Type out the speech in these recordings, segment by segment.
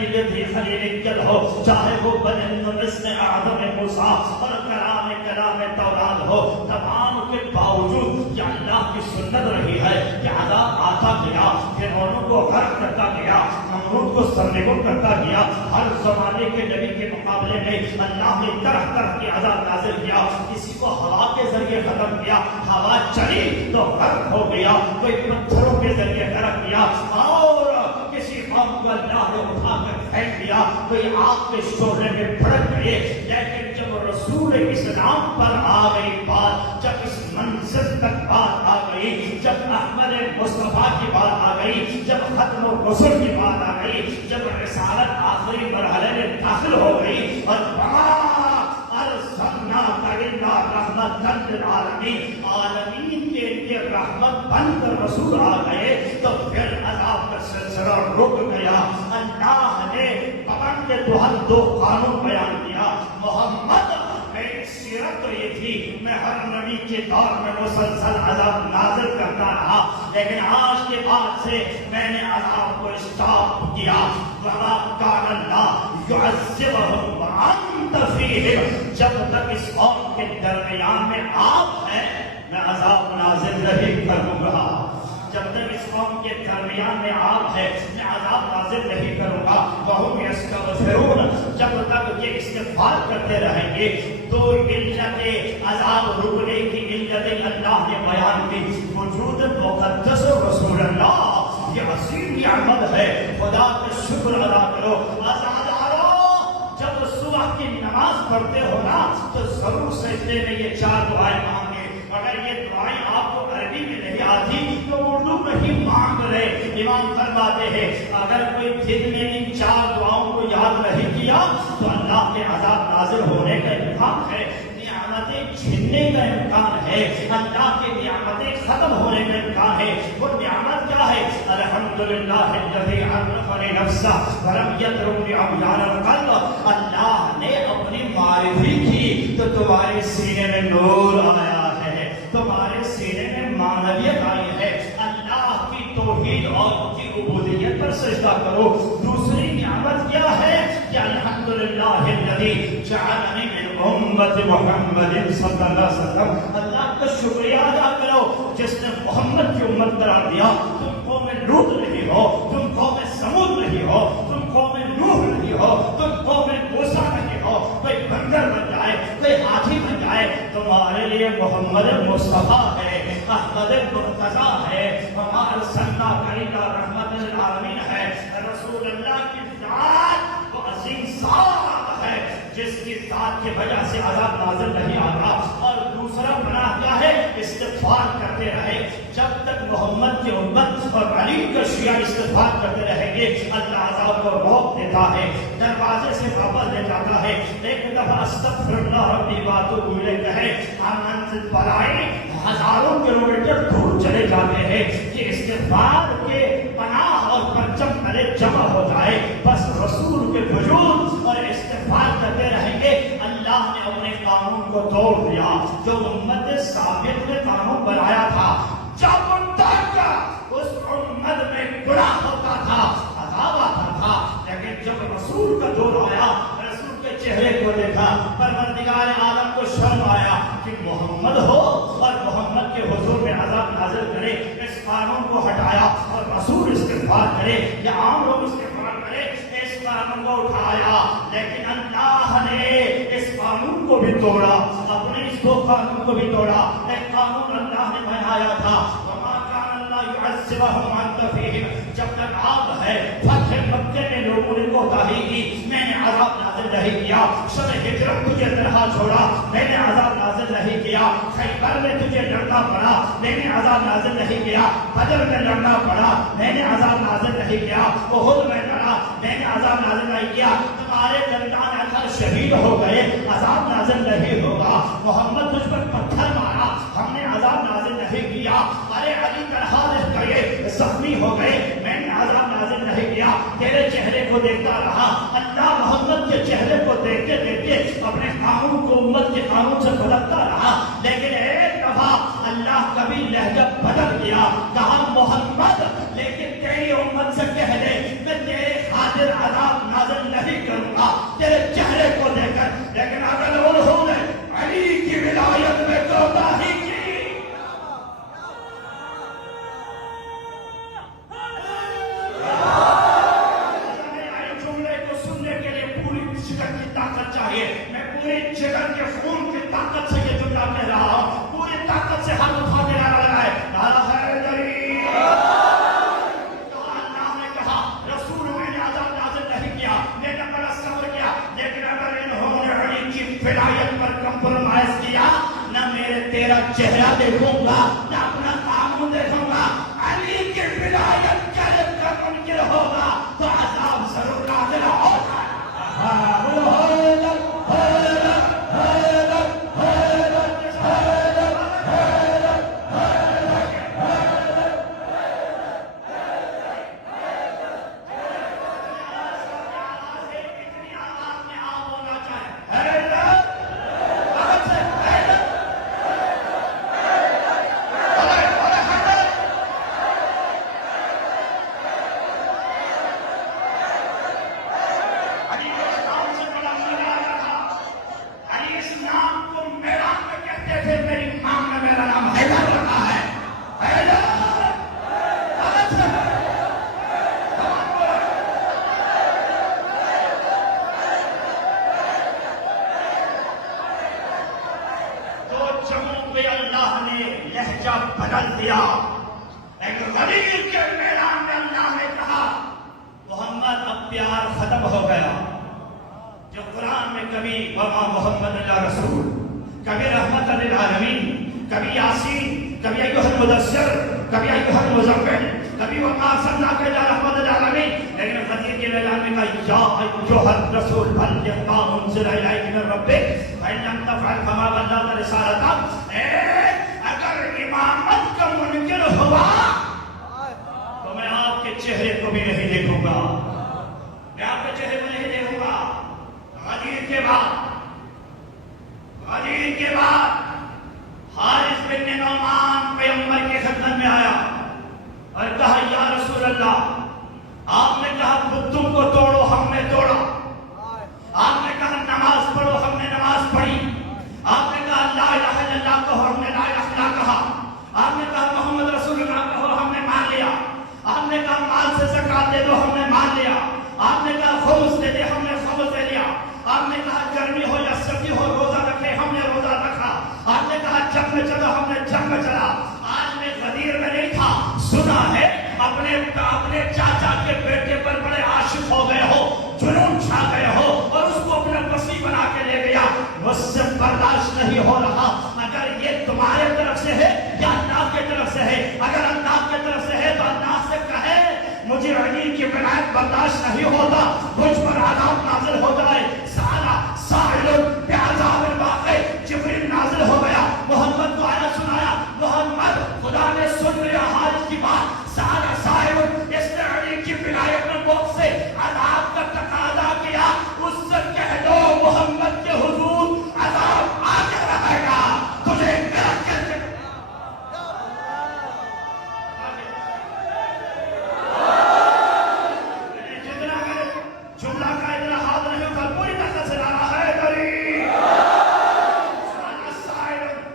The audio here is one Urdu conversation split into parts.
خلیل بھی خلیل کل ہو، چاہے وہ بلند مثل اعظم موسیٰ اور کلام تورات ہو، تمام کے باوجود یہ اللہ کی سنت رہی ہے کہ عذاب آتا گیا، فرعون کو غرق کرتا گیا، نمرود کو سرنگون کرتا گیا، ہر زمانے کے نبی کے مقابلے میں اللہ نے طرح طرح کی عذاب نازل کیا، کسی کو ہوا کے ذریعے ختم کیا، ہوا چلی تو غرق ہو گیا، کوئی پتھروں کے ذریعے غرق کیا، اور کسی قوم کو اللہ نے اٹھا کر پھینک دیا، کوئی آگ کے شعلے میں بھڑک گئے۔ لیکن جب رسول اسلام پر آ گئی بات، جب اس منزل تک بات آ گئی، جب احمد مصطفیٰ کی بات آ گئی، جب ختم الرسل کی بات آ گئی، جب رسالت آخری مرحلے میں داخل ہو گئی، اور عالمین کے لیے رحمت بن کر رسول آ گئے، تو پھر عذاب کا سلسلہ رک گیا۔ اللہ نے پکڑ کے دو قانون بیان کیا۔ محمد میری سیرت تو یہ تھی، میں ہر نبی کے دور میں مسلسل عذاب نازل کرتا رہا، لیکن آج کے بعد سے میں نے عذاب کو اسٹاپ کیا۔ وَمَا كَانَ اللَّهُ يُعَذِّبُهُمْ وَأَنْتَ فِيهِمْ، جب تک اس قوم کے درمیان میں آپ ہیں میں عذاب نازل نہیں کروں گا، جب تک اس قوم کے درمیان میں آپ ہے میں عذاب نازل نہیں کروں گا۔ وَهُمْ يَسْتَغْفِرُونَ، جب تک یہ استغفار کرتے رہیں گے۔ تو علت عذاب رکنے کی علت اللہ نے بیان کی، وجود مقدس رسول اللہ، یہ عظیم نعمت ہے، خدا کا شکر ادا کرو۔ عزادارو، جب صبح کی نماز پڑھتے ہو نا تو ضرور سجدے میں یہ 4 دعائیں مانگے۔ اگر یہ دعائیں آپ کو عربی میں نہیں آتی تو اردو میں ہی مانگ رہے۔ امام فرماتے ہیں اگر کوئی دن میں ان 4 دعاؤں کو یاد نہیں کیا تو اللہ کے عذاب نازل ہونے کا امکان ہے، نعمتیں چھننے کا امکان ہے، اللہ کی نعمتیں ختم ہونے کا امکان ہے۔ وہ نعمت کیا ہے؟ الحمدللہ الذی عرف نفسہ ولم یترک عمیان القلب، اللہ نے اپنی معرفی کی تو تمہارے سینے میں نور آیا ہے، تمہارے سینے میں معنویت آئی ہے۔ اللہ کی توحید اور ان کی عبودیت پر سجدہ کرو۔ دوسری نعمت کیا ہے کہ الحمدللہ الذی جعلنی من امت محمد صلی اللہ علیہ وسلم، اللہ کا شکریہ ادا کرو جس نے محمد کی امت قرار دیا۔ تم قوم لوط نہیں ہو، تم قوم سمود نہیں ہو، تم قوم نوح نہیں ہو، تم قوم موسیٰ نہیں ہو، کوئی بندر بن جائے، کوئی ہاتھی بن جائے، تمہارے لیے محمد مصطفیٰ ہے، احمد مرتضیٰ ہے، وما ارسلناک الا رحمۃ للعالمین ہے۔ رسول اللہ کی ذات وہ عظیم ذات ہے جس کی ذات کی وجہ سے عذاب نازل نہیں آتا۔ اور دوسرا پناہ کیا ہے؟ استغفار کرتے رہے۔ جب تک محمد کی امت اور علی کا شیعہ استغفار کرتے رہیں گے اللہ عذاب کو روک دیتا ہے، دروازے سے واپس لے جاتا ہے۔ ایک دفعہ استغفر اللہ ربی واتوب الیہ کہے، ہم منزل پر آئے ہزاروں کلومیٹر دور چلے جاتے ہیں کہ استغفار کے پناہ اور پرچم تلے جمع ہو جائے، بس رسول کے وجود اور استغفار کرتے رہیں گے۔ اللہ نے اپنے قانون کو توڑ دیا، جو امت ثابت نے قانون بنایا تھا، جب تک اس امت میں گناہ ہوتا تھا عذاب آتا تھا، لیکن جب رسول کا دور آیا، رسول کے چہرے کو دیکھا، پروردگار عالم کو شرم آیا کہ محمد ہو اور محمد کے حضور میں عذاب نازل کرے، اس قانون کو ہٹایا اور رسول استغفار کرے یا عام لوگ استغفار کرے، اس قانون کو اٹھایا۔ لیکن اللہ نے اس قانون کو بھی توڑا، اپنے اس دو قانون کو بھی توڑا۔ ایک قانون اللہ نے بنایا تھا وما كان الله يعذبهم وانت فيهم، جب تک آپ ہے فتح مکے میں لوگوں نے کوتاہی کی، میں نے عذاب نازل نہیں کیا۔ شب ہجرت تجھے تنہا چھوڑا، میں نے عذاب نازل نہیں کیا۔ خیبر میں تجھے لڑنا پڑا، میں نے عذاب نازل نہیں کیا۔ بدر میں لڑنا پڑا، میں نے عذاب نازل نہیں کیا۔ احد میں لڑا، میں نے عذاب نازل نہیں کیا۔ تمہارے درمیان اگر شہید ہو گئے عذاب نازل نہیں ہوگا۔ محمد تجھ پر پتھر مارا، ہم نے عذاب نازل نہیں کیا۔ ارے علی طلحہ گئے زخمی ہو گئے، میں نے عذاب نازل نہیں کیا۔ تیرے چہرے کو دیکھتا رہا، اللہ محمد کے چہرے کو دیکھتے دیکھتے اپنے قانون کو امت کے قانون سے بدلتا رہا۔ لیکن ایک دفعہ اللہ کبھی لہجہ بدل گیا، کہا محمد لیکن تیری امت سے کہہ دے میں تیرے خاطر عذاب دیکھوں گا نہ اپنا قانون دیکھوں گا. علی کی ولایت جب کا منکر ہوگا تو عذاب ضرور نازل ہوگا. لہجہ بدل دیا. ایک غریب کے میدان میں اللہ نے کہا محمد اب پیار ختم ہو گیا. جو قرآن میں کبھی وما محمد اللہ رسول، کبھی رحمت للعالمین، کبھی یاسین، کبھی ایھا المدثر، کبھی ایھا المزمل، کبھی وما ارسلناک الا رحمۃ للعالمین، لیکن غدیر کے میدان میں کہا یا ایھا الرسول بلغ ما انزل الیک من ربک فإن لم تفعل فما بلغت رسالتہ. اگر امامت کا منکر ہوا تو میں آپ کے چہرے کو بھی نہیں دیکھوں گا، میں آپ کے چہرے کو نہیں دیکھوں گا. غدیر کے بعد حارث بن نعمان پیغمبر کے خدمت میں آیا اور کہا یا رسول اللہ، آپ نے کہا بتوں کو توڑو، ہم نے توڑا. آپ نے کہا نماز پڑھو، ہم نے نماز پڑھی. آپ نے کہا لا الہ الا اللہ کہو، ہم نے لا الہ الا اللہ کہا. آپ نے کہا محمد رسول اللہ کہو، ہم نے مان لیا. آپ نے کہا مال سے زکات دے دو، ہم نے مان لیا. آپ نے کہا خمس دے دے، ہم نے خمس دے لیا. آپ نے کہا گرمی ہو یا سردی ہو روزہ رکھے، ہم نے روزہ رکھا. آپ نے کہا جنگ میں چلو، ہم نے جنگ میں چلا. آج میں غدیر میں نہیں تھا، سنا ہے اپنے چاچا کے بیٹے پر بڑے عاشق ہو گئے ہو، جنون چھا گئے ہو اور اس کو اپنا وصی بنا کے لے گیا. مجھ سے برداشت نہیں ہو رہا. اگر یہ تمہارے طرف سے ہے یا اللہ کی طرف سے ہے؟ اگر اللہ کی طرف سے ہے تو اللہ سے کہے مجھے علی کی ولایت برداشت نہیں ہوتا، مجھ پر عذاب نازل ہو جائے. سائل بعذاب الواقع. جبریل نازل ہو گیا، محمد کو آیا سنایا. محمد خدا نے سن لیا حارث کی بات. سائل اس نے علی کی ولایت میں موت سے عذاب کا تقاضا کیا. اس سے کہہ دو محمد کے حضور عذاب آگے رہے گا، تجھے میرا کہتے جتنا میں جملہ کا اتنا ہاتھ نہیں اٹھا، پوری طرح سے لانا ہے دری.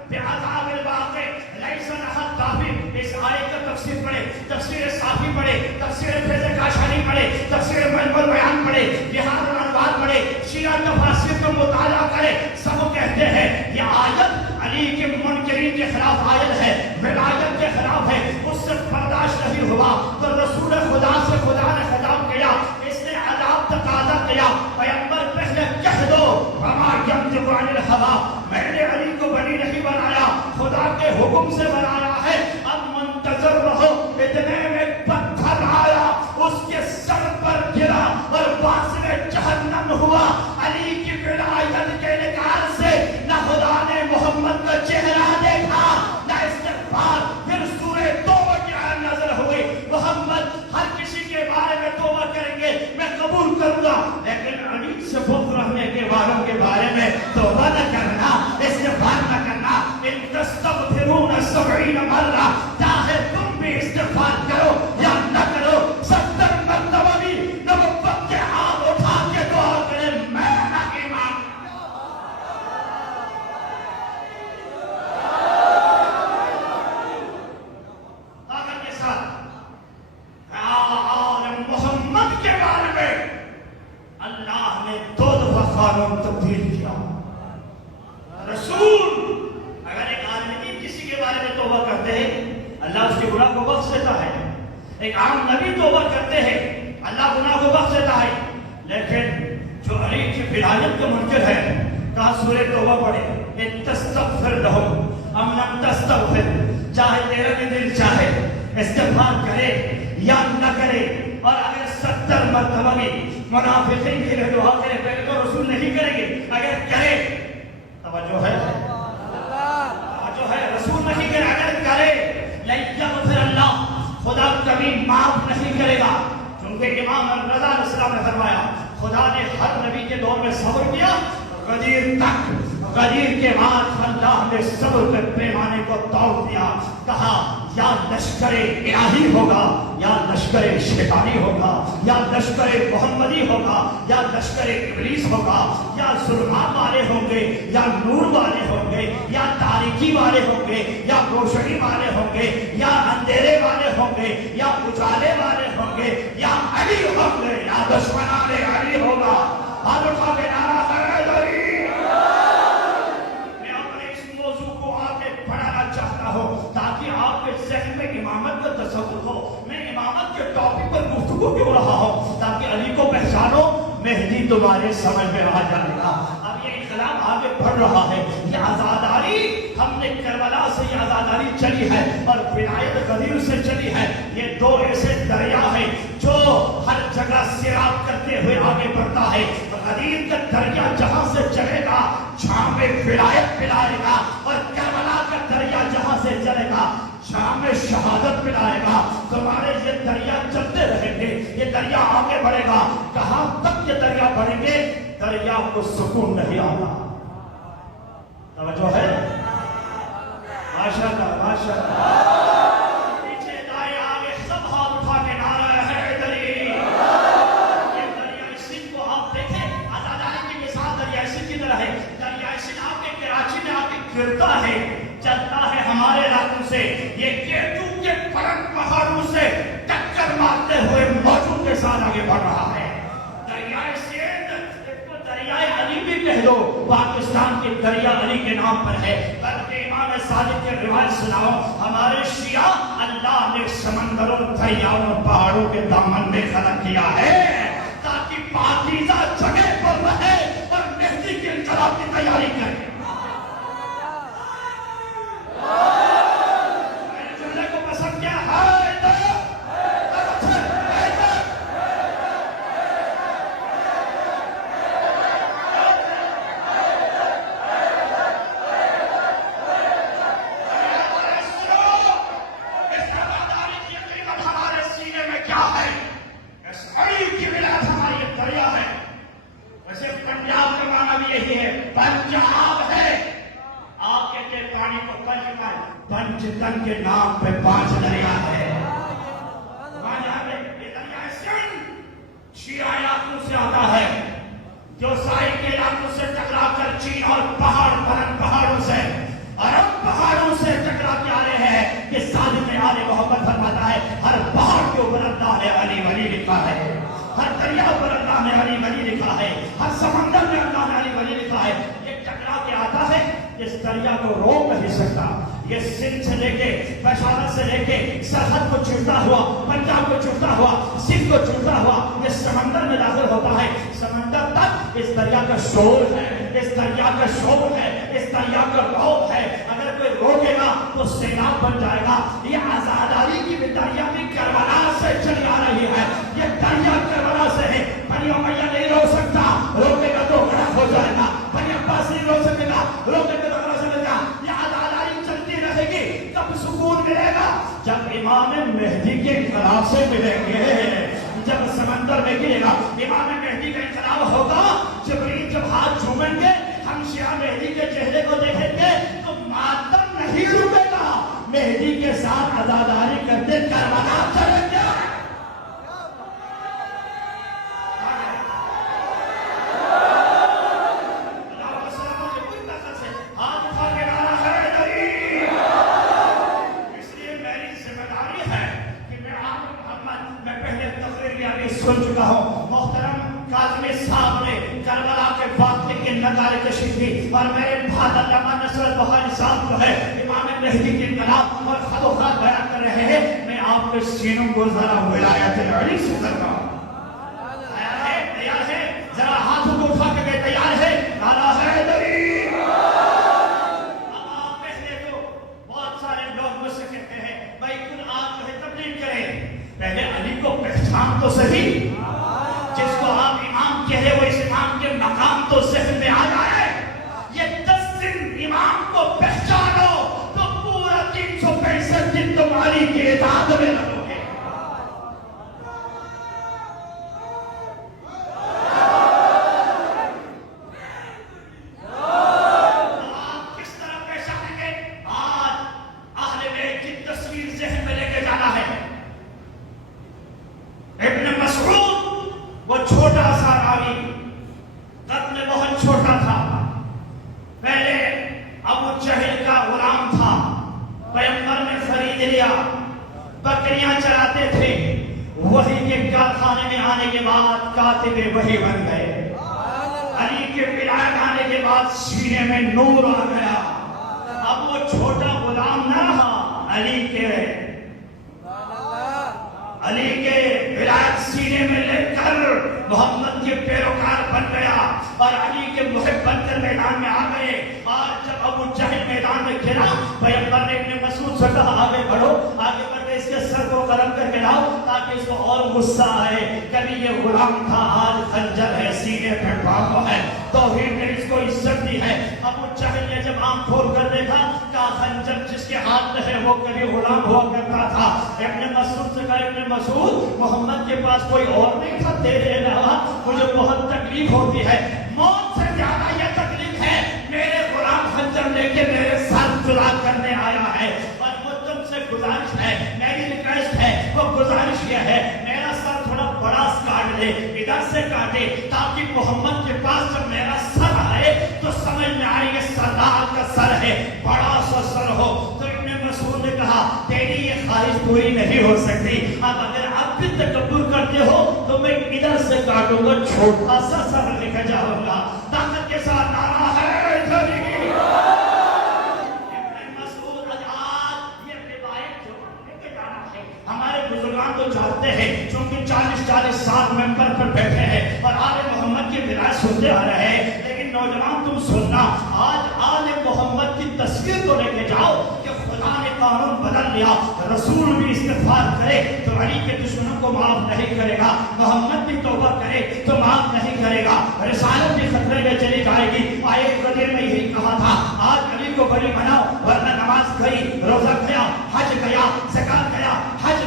بعذاب الواقع لیس لها دافع. اس آیت کا تفسیر پڑھے، تفسیر صافی پڑھے، تفسیر فیض کاشانی پڑھے، تفسیر مجمل بیان پڑھے، بہار الانوار پڑھے، شیعہ تفاسیر کا مطالعہ کرے. سب کہتے ہیں یہ آیت علی کے منکرین کے خلاف آیت ہے، ولایت کے خلاف ہے. اس سے برداشت نہیں ہوا تو رسول خدا سے خدا نے خطاب کیا. اس نے عذاب تقاضا کیا. پیغمبر پہلے کہہ دو وما ینطق عن الہوی، میں نے علی کو بلی نہیں بنایا، خدا کے حکم سے بنایا ہے. اب منتظر رہو. اتنے میں پتھر آیا، اس کے سر پر گرا اور باطن جہنم ہوا. علی کی ولایت کے انکار سے نہ خدا نے محمد کا چہرہ دیکھا نہ استغفار. پھر سورہ توبہ کی آیت نازل ہوئی. محمد ہر کسی کے بارے میں توبہ کریں گے، میں قبول کروں گا، لیکن علی سے بغض رکھنے کے والوں کے بارے میں توبہ نہ کرنا، استغفار نہ کرنا. ان تستغفرون 70 مرہ، چاہے تم بھی استغفار کرو یا نہ کرو، 70 مرتبہ بھی نبوت کے ہاتھ اٹھا کے دعا کرے میں ایمان. طاقت کے ساتھ محمد کے بارے میں اللہ نے 2 دفعہ قانون تبدیل کیا. رسول اگر ایک آدمی کسی کے بارے میں توبہ کرتے ہیں اللہ اس کے گناہ کو بخش دیتا ہے. ایک عام نبی توبہ کرتے ہیں اللہ گناہ کو بخش دیتا ہے. لیکن جو علی کی ولایت کا منکر ہے کہا سورہ توبہ پڑھے ان تستغفر لہم، ام لم تستغفر، چاہے تیرا بھی دل چاہے استغفار کرے یا نہ کرے، اور اگر 70 مرتبہ بھی منافقین کے لیے دعا کرے پہلے تو رسول نہیں کریں گے، اگر کرے توجہ ہے رسول نہیں کرے، اگر کرے لن یغفر اللہ، خدا کبھی معاف نہیں کرے گا، کیونکہ امام رضا علیہ السلام نے فرمایا خدا نے ہر نبی کے دور میں صبر کیا غدیر تک، غدیر کے بعد اللہ نے صبر کے پیمانے کو توڑ دیا، کہا یا لشکر الہی ہوگا یا لشکر شیطانی ہوگا، یا لشکر محمدی ہوگا یا لشکر ابلیس ہوگا، یا ظلمات والے ہوں گے یا نور والے ہوں گے، یا تاریکی والے ہوں گے یا روشنی والے ہوں گے، یا اندھیرے والے ہوں گے یا اجالے والے ہوں گے، یا علی ہوں گے یا دشمنان علی ہوگا۔ ہاتھ اٹھا کے نعرہ حیدری۔ میں اپنے اس موضوع کو آگے بڑھانا چاہتا ہوں تاکہ آپ کے ذہن میں امامت کا تصور ہو۔ میں امامت کے ٹاپک پر گفتگو کیوں رہا ہوں؟ تاکہ علی کو پہچانو، مہدی تمہارے سمجھ میں آ جائے گا۔ اب یہ انقلاب آگے بڑھ رہا ہے، یہ آزاداری ہم نے کربلا سے یہ آزاداری چلی ہے اور ولایت غدیر سے چلی ہے۔ یہ دو ایسے دریا ہیں جو ہر جگہ سیراب کرتے ہوئے آگے بڑھتا ہے۔ غدیر کا دریا جہاں سے چلے گا شام میں ولایت پلائے گا، اور کربلا کا دریا جہاں سے چلے گا شام میں شہادت پلائے گا۔ تمہارے یہ دریا چلتے رہیں گے، یہ دریا آگے بڑھے گا۔ کہاں تک یہ دریا بڑھیں گے؟ دریا کو سکون نہیں آتا۔ توجہ ہے؟ ماشاءاللہ ماشاءاللہ۔ پیچھے دائیں آگے سب ہاتھ اٹھا کے نعرہ حیدری۔ یہ دریا سندھ کو آپ دیکھیں، آزاداری کی مثال دریا سندھ کی طرح ہے۔ دریا سندھ آپ کے کراچی میں آ کے گرتا ہے، چلتا ہے ہمارے علاقوں سے، یہ کیٹو کے پرن پہاڑوں سے ٹکر مارتے ہوئے موجوں کے ساتھ آگے بڑھ رہا ہے۔ دریائے سندھ اس کو دریائے علی بھی کہہ دو، پاکستان کے دریا علی کے نام پر ہے۔ بلکہ امام صادق کے روایت سناؤ، ہمارے شیعہ اللہ نے سمندروں، دریاؤں، پہاڑوں کے دامن میں خلق کیا ہے تاکہ پاکیزہ جگہ پر رہے اور مہدی کے انقلاب کی تیاری کرے۔ پنجاب ہے، آپ کہتے ہیں پانی کو پنج تن کے نام پہ 5 دریا ہے۔ یہ دریا سندھ شیعہ علاقوں سے آتا ہے، جو ساحل کے علاقوں سے ٹکرا کر چین اور پہاڑوں سے، عرب پہاڑوں سے ٹکرا کے آ رہے ہیں۔ کہ صادق آل محمد فرماتا ہے ہر پہاڑ کے اوپر اللہ نے علی ولی لکھا ہے، ہر دریا پر اللہ نے علی ولی لکھا ہے، ہر سمندر میں اللہ نے علی ولی لکھا ہے۔ یہ ٹکرا کے آتا ہے، اس دریا کو روک نہیں سکتا۔ یہ سندھ سے لے کے بشارت سے لے کے سرحد کو چھوٹتا ہوا، پنجاب کو چھوٹتا ہوا، سندھ کو چھوٹتا ہوا، یہ سمندر میں داخل ہوتا ہے۔ سمندر تک اس دریا کا شور ہے، اس دریا کا شور ہے، اس دریا کا روک ہے۔ اگر کوئی روکے گا تو سیلاب بن جائے گا۔ یہ آزاداری کی بھی دریا بھی کربلا سے چلی آ رہی ہے، یہ دریا کربلا سے ہے۔ بنی امیہ نہیں روک سکتا، روکے گا تو غرق ہو جائے گا۔ بنی عباس نہیں روک سکے گا، روکے گا تو غرق ہو جائے گا۔ یہ آزاداری چلتی رہے گی، کب سکون ملے گا؟ جب امام مہدی کے انقلاب سے ملیں گے، جب سمندر میں گرے گا۔ امام مہدی کا انقلاب ہوگا، جبریل جب ہاتھ چومیں گے، ہم شیعہ مہدی کے چہرے کو دیکھیں گے تو ماتم نہیں رکے گا، مہدی کے ساتھ عزاداری کرتے کربلا چلیں گے۔ سن چکا ہوں محترم کاظمی صاحب نے کربلا کے واقعے کے نظارے کشی کی، اور میرے بھائی علامہ نصرت بخاری صاحب جو ہے امام مہدی کے انقلاب اور خطوخات بیان کر رہے ہیں۔ میں آپ کے سینوں کو ذرا ولایت علی سے کرتا ہوں۔ تیار ہے؟ ذرا ہاتھوں کو اٹھا کے تیار ہے؟ نعرہ حیدری۔ اب آپ پہلے تو کے بعد کاتب وحی بن گئے. علی کے ولایت آنے کے بعد سینے میں نور آ گیا. اب وہ چھوٹا غلام نہ رہا. علی کے ولایت سینے میں لے کر محمد کے پیروکار بن گیا اور علی کے محب بن کر میدان میں آ گئے. اور جب ابو جہل میدان میں گرا, پیغمبر نے ابن مسعود سے کہا آگے بڑھو, آگے بڑھ کے اس کے سر کو قلم کر کے لاؤ تاکہ اس کو اور غصہ آئے. کبھی یہ غلام تھا, آج خنجر ہے سینے پہ ڈاکو ہے. توحید نے اس کو عزت دی ہے. ابو جہل نے جب آنکھ کھول کر دیکھا کہ خنجر جس کے ہاتھ میں ہے وہ کبھی غلام ہوا کرتا تھا. ابن مسعود سے کہا ابن مسعود محمد کے پاس کوئی اور نہیں تھا تیرے علاوہ, مجھے بہت تکلیف ہوتی ہے. موت سے زیادہ یہ تکلیف ہے میرے غلام خنجر لے کے میرے ساتھ جدا کرنے آیا ہے. اور وہ تم سے گزارش ہے, میری ریکویسٹ ہے, وہ گزارش یہ ہے میرا سر تھوڑا بڑا کاٹ دے, ادھر سے کاٹے تاکہ محمد کے پاس جب میرا سر آئے تو سمجھ میں آئے یہ سردار کا سر ہے, بڑا سا سر ہو. تو ابن مسعود نے کہا تیری یہ خواہش پوری نہیں ہو سکتی. اب اگر اب بھی تکبر کرتے ہو تو میں ادھر سے کاٹوں گا, چھوٹا سا سر لے کے جاؤں گا. طاقت کے ساتھ نعرہ ہے ہمارے بزرگان تو چاہتے ہیں چونکہ 40 سال ممبر پر بیٹھے ہیں اور آل محمد کی ولایت سنتے آ رہے ہیں. لیکن نوجوان تم سننا, آج آل محمد کی تصویر تو لے کے جاؤ کہ خدا نے قانون بدل لیا, رسول بھی استغفار کرے تو علی کے دشمنوں کو معاف نہیں کرے گا, محمد بھی توبہ کرے تو معاف نہیں کرے گا, رسالت بھی خطرے میں چلی جائے گی. آیت قدیر میں یہی کہا تھا آج علی کو بری بناؤ ورنہ نماز گئی, روزہ گیا, حج گیا, زکات گیا, حج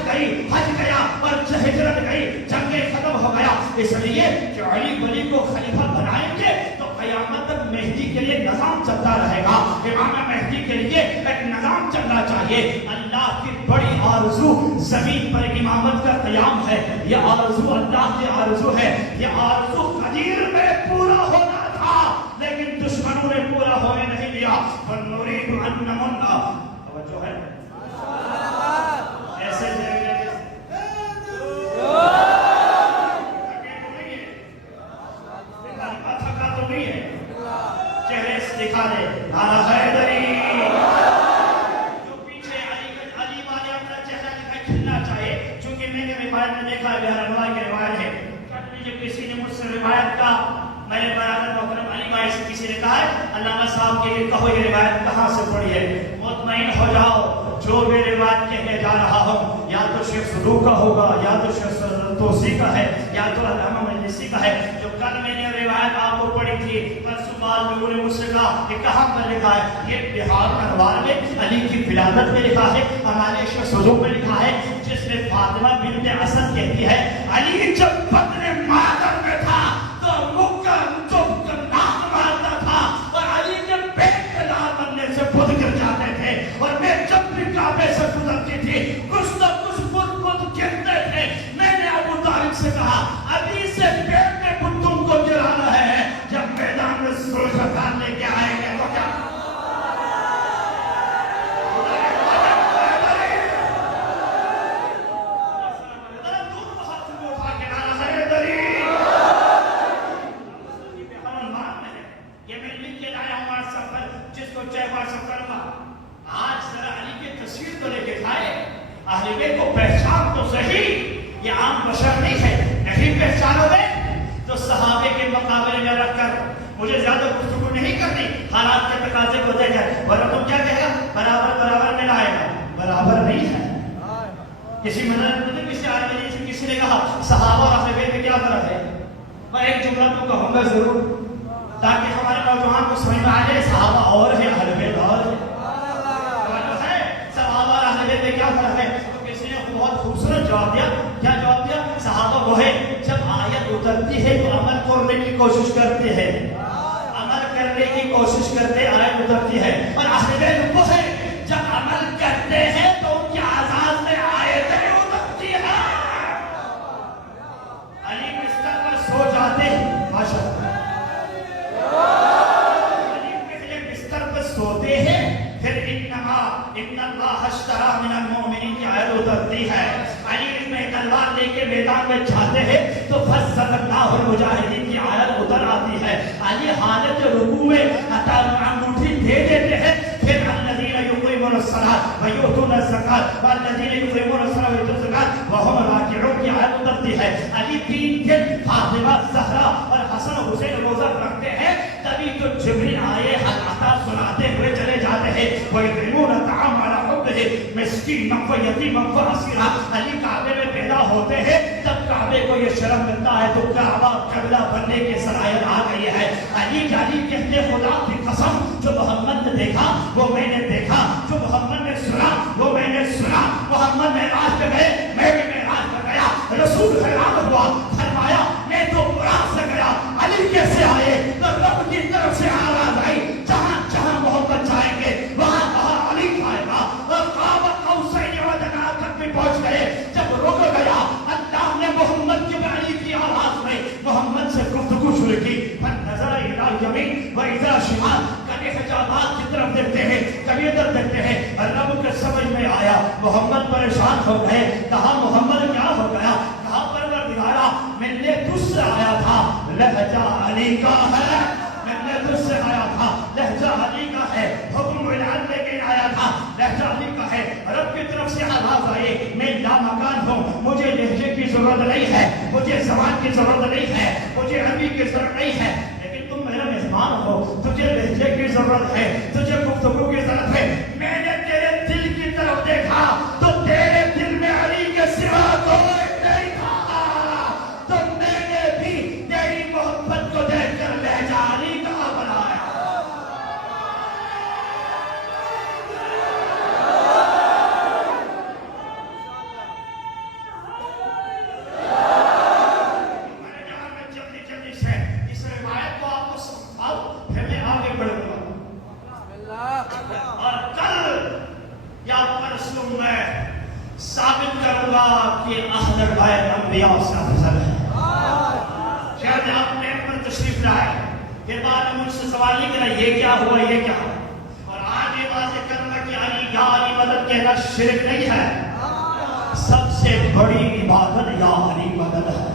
گیا اور ہجرت گئی, جنگیں ختم ہو گیا. اس لیے کہ علی ولی کو خلیفہ بنائیں گے تو قیامت تک مہدی کے لیے نظام چلتا رہے گا. امام مہدی کے لیے ایک نظام چلنا چاہیے. اللہ کی بڑی آرزو زمین پر امامت کا قیام ہے. یہ آرزو اللہ کی آرزو ہے. یہ آرزو قدیر میں پورا ہونا تھا لیکن دشمنوں نے پورا ہونے نہیں دیا. فَنُرِيدُ أَن نَمُنَّ توجہ ہے ایسے تھکا تو نہیں ہے, چہرے سے دکھا دے نعرہ حیدری. جو پیچھے علی والے اپنا چہرہ دکھائے کھلنا چاہیے, چونکہ میں نے روایت میں دیکھا ہے بہار اللہ کی روایت ہے. جب کسی نے مجھ سے روایت کا میرے برادر محترم علی بھائی سے کسی نے کہا ہے علامہ صاحب کے لیے کہو یہ روایت کہاں سے پڑھی ہے. مطمئن ہو جاؤ جو بھی روایت کہنے جا رہا ہوں یا تو شیخ صدوق کا ہوگا, یا تو شیخ توسی کا ہے, یا تو علامہ مجلسی کا ہے. جو کل میں نے روایت آپ کو پڑھی تھی پرسوں بعد لوگوں نے مجھ سے کہا کہ کہاں پر لکھا ہے, یہ بہار انوار میں علی کی ولادت میں لکھا ہے, ہمارے شیخ صدوق میں لکھا ہے, جس میں فاطمہ بنت اسد کہتی ہے علی جب بطن مادر میں تھا تو ناک مارتا تھا اور علی کے پیٹ کے لال بننے سے خود گر جاتے تھے, اور میں جب بھی کعبے سے گزرتی تھی کچھ نہ کچھ خود گرتے تھے. میں نے ابو طالب سے کہا ابھی سے پیٹ میں تم کو گرا رہے ہیں, جب میدان میں سلطان لے کے آئیں گے تو کیا کو پہچان تو صحیح, یہ عام بشر نہیں ہے. نہیں پہچانو گے تو صحابے کے مقابلے میں رکھ کر مجھے زیادہ گفتگو نہیں کرنی, حالات کے تقاضے کو دے کر, ورنہ تم کیا کہے گا برابر میں لائے گا, برابر نہیں ہے. کسی کسی نے کہا صحابہ اور اہل بیت میں کیا فرق ہے. میں ایک جملہ تو کہوں گا ضرور تاکہ ہمارے نوجوان کو سمجھ میں آ جائے صحابہ اور ہے اہل بیت اور ہے. صحابہ اور اہل بیت میں کیا فرق ہے. بہت خوبصورت جواب دیا. کیا جواب دیا؟ صحابہ وہ ہے جب آیت اترتی ہے تو عمل کرنے کی کوشش کرتے ہیں, عمل کرنے کی کوشش کرتے آیت اترتی ہے. اور اہل بیت وہ ہے جب عمل کرتے ہیں تو ان کی آزاد میں آیتیں اترتی ہیں. علی بستر پر سو جاتے ہیں, ماشاءاللہ علی پہلے بستر پر سوتے ہیں, پھر ان اللہ اشترى من المؤمنین کی آیت اترتی ہے. علی میں تلوار لے کے میدان میں جاتے ہیں تو فَزَّلَ اللَّهُ الْمُجَاهِدِينَ کی آیت اتر آتی ہے. علی حالت رکوع میں انگوٹھی دے دیتے ہیں. پھر الَّذِينَ يُقِيمُونَ الصَّلَاةَ وَيُؤْتُونَ الزَّكَاةَ وَالَّذِينَ يُقِيمُونَ الصَّلَاةَ وَيُؤْتُونَ الزَّكَاةَ وَهُمْ رَاكِعُونَ کی آیت اترتی ہے. علی 3 دن فاطمہ زہرا اور حسن حسین روزہ رکھتے ہیں. تبھی تو جبریل آئے حقیقت سناتے ہوئے چلے جاتے ہیں. وَيُطْعِمُونَ الطَّعَامَ عَلَىٰ حُبِّهِ مسکینا و یتیما و اسیرا. علی کعبے میں پیدا ہوتے ہیں. جب کعبے کو یہ شرم ملتا ہے تو کعبہ قبلہ بننے کے صلاحیت آ گئی ہے. علی جانی کہتے خدا کی قسم جو محمد نے دیکھا وہ میں نے دیکھا, جو محمد نے سنا وہ میں نے سنا. محمد معراج پہ گئے, میں بھی معراج پہ گیا. رسول حیران ہوا, فرمایا میں تو براق سے گیا, علی کیسے آئے؟ تو رب کی طرف سے آواز آئی, جہاں جہاں محمد جائیں گے وہاں وہاں علی جائے گا. اور کعبہ قوسین وادنا تک بھی پہنچ گئے. جب رک گیا اللہ نے محمد کی علی کی آواز میں محمد سے گفتگو شروع کی. فنظر الی یمین و الی شمال, کبھی حجابات کی طرف دیکھتے ہیں کبھی ادھر دیکھتے ہیں. رب کے سمجھ میں آیا, محمد پریشان ہو گئے. کہا محمد کیا ہو گیا؟ کہا پروردگارا میں نے تجھ سے آیا تھا, لہجہ علی کا ہے. میں نے تجھ سے آیا تھا, لہجہ علی کا ہے. حکم اعلان لے کے آیا تھا, لہجہ علی کا ہے. رب کی طرف سے آواز آئی, میں لامکان ہوں, مجھے لہجے کی ضرورت نہیں ہے, مجھے زبان کی ضرورت نہیں ہے, مجھے عربی کی ضرورت نہیں ہے. لیکن تم میرا مہمان ہو, تجھے لہجے کی ضرورت ہے, تجھے گفتگو کی ضرورت ہے. میں نے تیرے دل کی طرف دیکھا تو تیرے دل میں علی کے سوا کوئی نہیں تھا. تو میں نے بھی تیری محبت کو دیکھ کر لہجہ علی کا بنایا. اور کل یا پرسوں میں ثابت کروں گا کہ اہل بیت انبیاء سے افضل ہے. شاید آپ نے پر تشریف لائے, پھر بعد میں مجھ سے سوال نہیں کرا یہ کیا ہوا یہ کیا ہوا. اور آج یہ واضح کرنا کہ علی یا علی مدد کہنا شرک نہیں ہے. سب سے بڑی عبادت یا علی مدد ہے.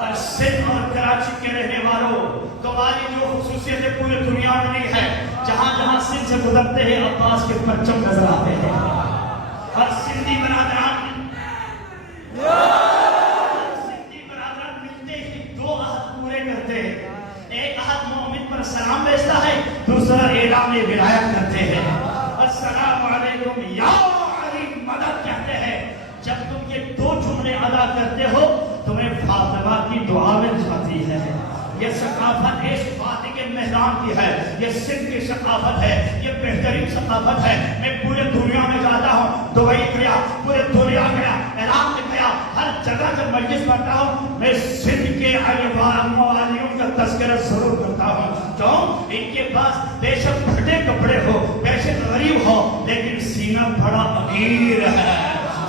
اور سندھ اور کراچی کے رہنے والوں, تمہاری جو خصوصیت ہے پورے دنیا میں نہیں ہے. جہاں جہاں سندھ سے گزرتے ہیں عباس کے پرچم نظر آتے ہیں. اور سندھی برادران ملتے ہی 2 عہد پورے کرتے ہیں. ایک عہد مومن پر سلام بھیجتا ہے, دوسرا اعلان ولایت کرتے ہیں. السلام علیکم یا علی مدد کہتے ہیں. جب تم یہ 2 جملے ادا کرتے ہو تمہیں فاطمہ کی دعا مل جاتی ہے. یہ ثقافت اس فاتح کے میدان کی ہے, یہ سندھ کی ثقافت ہے, یہ بہترین ثقافت ہے. میں پورے دنیا میں جاتا ہوں, دبئی گیا, پورے دنیا گیا, عراق میں گیا, ہر جگہ جب مجلس پڑھتا ہوں میں سندھ کے والیوں کا تذکرہ ضرور کرتا ہوں. کیوں؟ ان کے پاس بے شک پھٹے کپڑے ہو, بے شک غریب ہو, لیکن سینہ بڑا امیر ہے.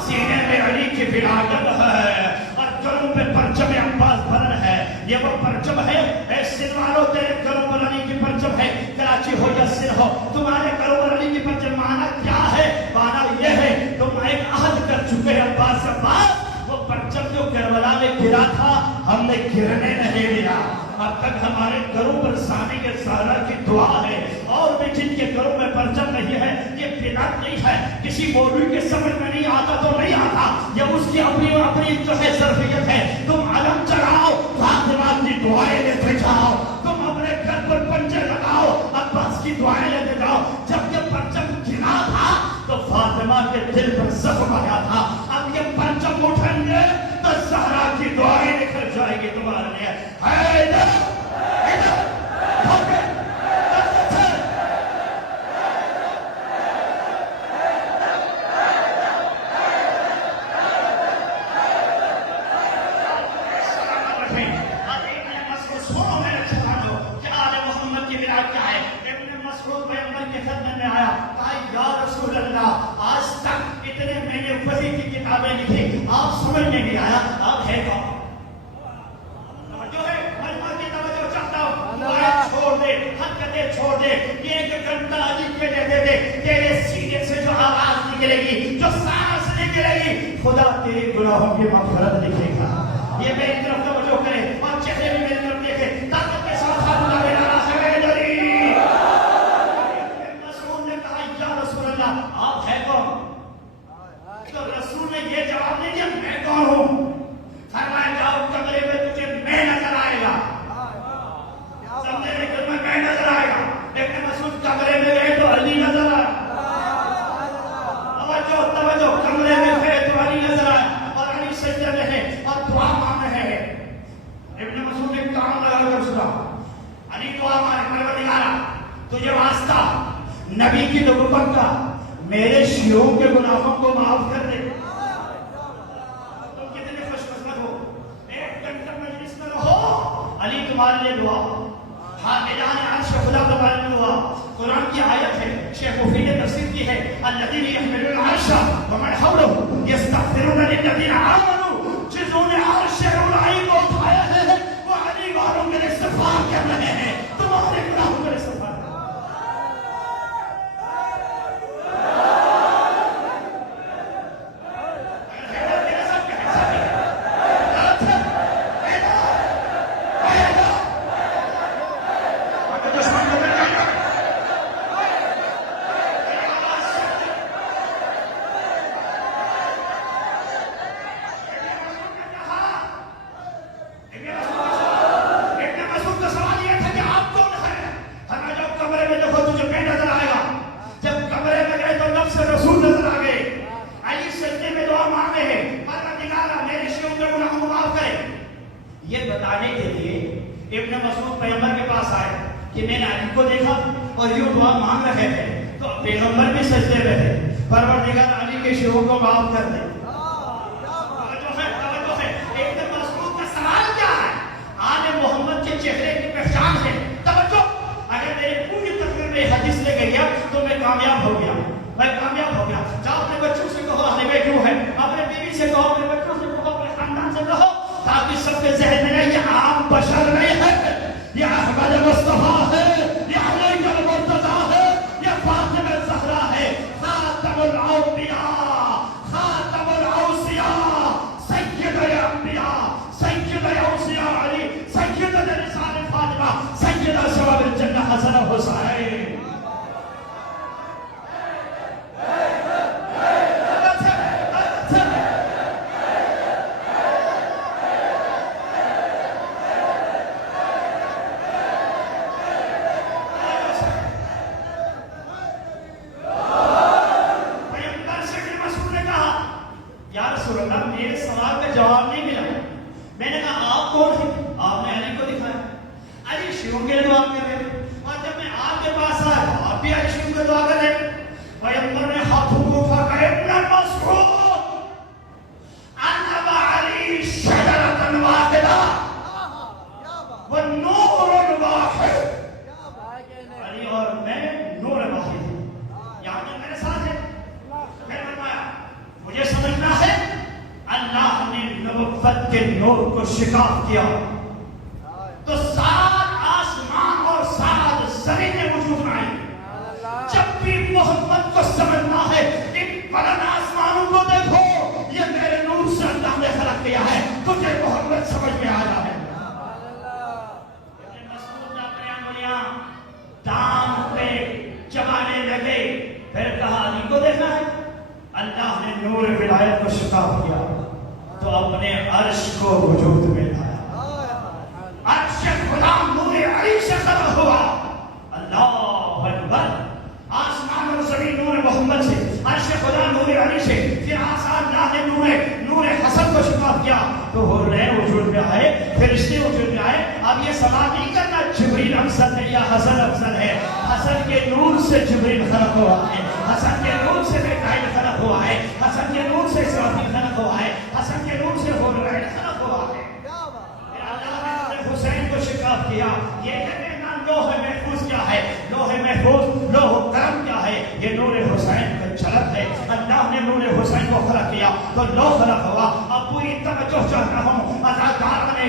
سینے میں علی کی ولایت ہے اور گلوں پہ پرچم عباس بلند ہے. یہ وہ پرچم ہے. اے سندھ والوں, تیرے گلوں پر علی کی پرچم ہے. کراچی ہو یا سندھ ہو, تمہارے گلوں پر علی کی پرچم. معنی کیا ہے؟ معنی یہ ہے تم ایک عہد کر چکے ہیں عباس کے پاس. وہ پرچم جو کربلا میں گرا تھا ہم نے گرنے نہیں دیا. اب تک ہمارے گھروں پر ثانی کے سالہ کی دعا ہے. اور بھی جن کے گھروں میں پرچم نہیں ہے یہ بدعت نہیں ہے. کسی مولوی کے سمجھ میں نہیں آتا تو نہیں آتا, یہ اس کی اپنی جو ہے ظرفیت ہے. تم علم چڑھاؤ, فاطمہ کی دعائیں لیتے جاؤ. تم اپنے گھر پر پنجے لگاؤ, عباس کی دعائیں لیتے جاؤ. جب یہ پرچم گرا تھا تو فاطمہ کے دل پر زخم آیا تھا. اب یہ پرچم اٹھیں گے تو زہرا کی دعائیں نکل جائے گی تمہارے لیے. حیدر آپ سمجھ میں نہیں آیا آپ ہے کون؟ جو ہے مجمع کی توجہ چاہتا ہوں, دعائیں چھوڑ دے, حرکتیں چھوڑ دے. یہ ایک گھنٹہ علی کے لیے دے دے, تیرے سینے سے جو آواز نکلے گی, جو سانس نکلے گی, خدا تیرے گناہوں کی مغفرت لکھے گا. یہ میری طرف توجہ کرے اور چہرے بھی میری طرف دیکھے. طاقت کے ساتھ ہاتھ اٹھا کے نعرہ سے مسعود نے کہا یا رسول اللہ آپ ہے کون؟ تو رسول نے یہ جواب نہیں دیا میں کون ہوں. فرمایا جاؤ کمرے میں تجھے میں نظر آئے گا. سمجھے میں نظر آئے گا. ابن مسعود کمرے میں گئے تو علی نظر آیا. توجہ کمرے میں گئے تو علی نظر آیا اور علی سجدے میں ہے اور دعا مانگ رہے ہیں. ابن مسعود نے کام لگا کر سنا. علی دعا مانگ پروردگارا تجھے واسطہ نبی کی نبوت کا میرے شیعوں کے گناہوں کو معاف کر دے. تم کتنے خوش قسمت ہو. ایک گھنٹہ مجلس میں رہو علی تمہارے لیے دعا. حاملان عرش خدا تمہارے لیے دعا. قرآن کی آیت ہے شیخ مفید نے تفسیر کی ہے الذین یحملون العرش ومن حولہ یستغفرون للذین آمنوا. جنہوں نے عرش الہی کو اٹھایا ہے وہ علی والوں کے لیے استغفار کر رہے ہیں. تمہارے گناہوں کے لیے استغفار. یہ بتانے کے لیے ابن مسعود پیغمبر کے پاس آئے کہ میں نے علی کو دیکھا اور یہ دعا مانگ رہے تھے تو پیغمبر بھی سجدے میں تھے. پروردگار علی کے شیعوں کو معاف کر دے. توجہ ہے. ابن مسعود کا سوال کیا ہے؟ آل محمد کے چہرے کی پہچان ہے. توجہ اگر میرے پوری تقریر میں حدیث لے گیا تو میں کامیاب ہو گیا. میں کامیاب ہو گیا. جاؤ اپنے بچوں سے کہو اہل بیت کیوں ہے. اپنے بیوی سے کہو اپنے بچوں سے کہو اپنے خاندان سے کہو تاکہ سب کے ذہن میں یہ عام بشر نہیں ہے. یہ احمد مصطفیٰ ہے. یہ علی المرتضیٰ ہے. یہ فاطمہ الزہرا ہے. خاتم الانبیاء خاتم الاوصیاء سید الانبیاء سید الاوصیاء علی سید نساء فاطمہ سید شباب الجنہ حسن و حسین. کے نور کو شکاف کیا تو سات آسمان اور سات زمینیں وجود میں آئی. جب بھی محمد کو سمجھنا ہے ان بلند آسمانوں کو دیکھو یہ میرے نور سے اللہ نے خلق کیا ہے. تجھے محمد سمجھ میں آ جائے. ابن مسعود نے اپنی انگلیاں دام پہ چبانے لگے. پھر کہا علی کو دیکھنا ہے. اللہ نے نور ولایت کو شکاف کیا تو اپنے عرش کو وجود میں لایا. عرش خدا نور علی سے خلق ہوا. اللہ اکبر. آسمان اور زمین نور محمد سے, عرش خدا نور علی سے, پھر آسمان اللہ نے نور حسن کو شکاف کیا تو حورین وجود میں آئے, فرشتے وجود میں آئے. اب یہ سوال نہیں کرنا جبریل افضل ہے یا حسن افضل ہے. حسن کے نور سے جبریل خلق ہوا ہے. حسن کے نور سے میکائیل خلق ہوا ہے. حسن کے نور سے اسرافیل خلق ہوا ہے. حسن کے نور سے حورین خلق ہوا ہے. اللہ نے حسین کو شکاف کیا. یہ کہتے ہیں لوح محفوظ کیا ہے؟ لوح محفوظ لوح کرم کیا ہے؟ یہ نور حسین کا جھلک ہے. اللہ نے نور حسین کو خلق کیا تو لوح خلق ہوا. اب پوری توجہ چاہ رہا ہوں اداکاروں نے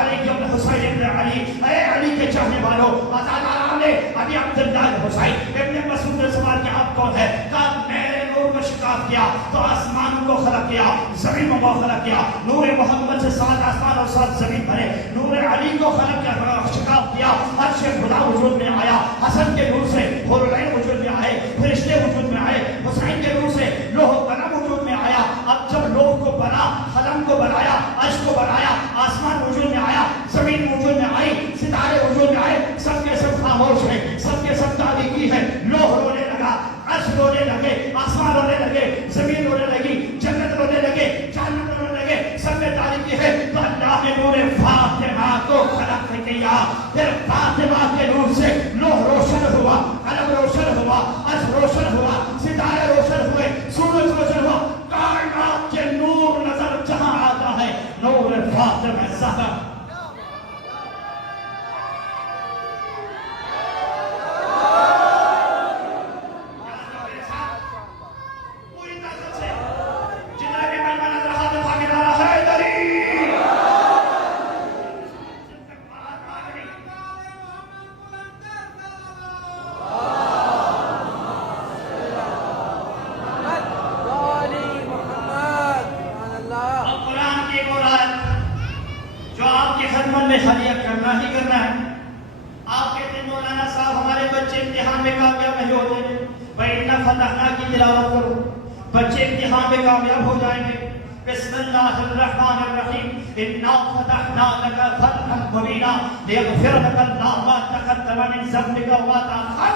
علی کے حسین ابن علی, اے علی کے چاہنے والوں اداکاروں نے ابھی عبداللہ حسین. ابن مسعود نے سوال کیا آپ کون ہے؟ کہا میں نے نور کو شکاف کیا تو آسمان کو خلق کیا کیا، زمین کو خلق کیا، نور محمد سے 7 آسمان اور 7 زمین بنے، نور علی کو خلق کیا، شکاف کیا، عرش خدا وجود میں آیا، حسن کے نور سے حور العین وجود میں آئے، فرشتے وجود میں آئے، حسین کے نور سے لوح و قلم وجود میں آیا۔ اب جب لوح کو بنا، قلم کو بنایا، عرش کو بنایا، آسمان وجود میں آیا، زمین وجود میں آئی، ستارے وجود میں آئے، سب کے سب خاموش ہیں، سب کے سب تاریکی ہے۔ لوح رونے لگا، عرش رونے لگے، آسمان رونے لگے، زمین رونے لگی، جنت رونے لگے، جہنم رونے لگے، سب میں تاریکی ہے۔ تو اللہ نے نور فاطمہ کو خلق کیا، پھر فاطمہ کے نور سے لوح روشن ہوا، قلم روشن ہوا، عرش روشن ہوا، ستارے روشن ہوئے، سورج روشن ہوا، کائنات کے نور نظر جہاں آتا ہے نور فاطمہ زہرا۔ بچے امتحان میں کامیاب ہو جائیں گے۔ بسم اللہ الرحمن الرحیم، انا فتحنا لک فتحا مبینا لیغفر لک اللہ ما تقدم من ذنبک وما تأخر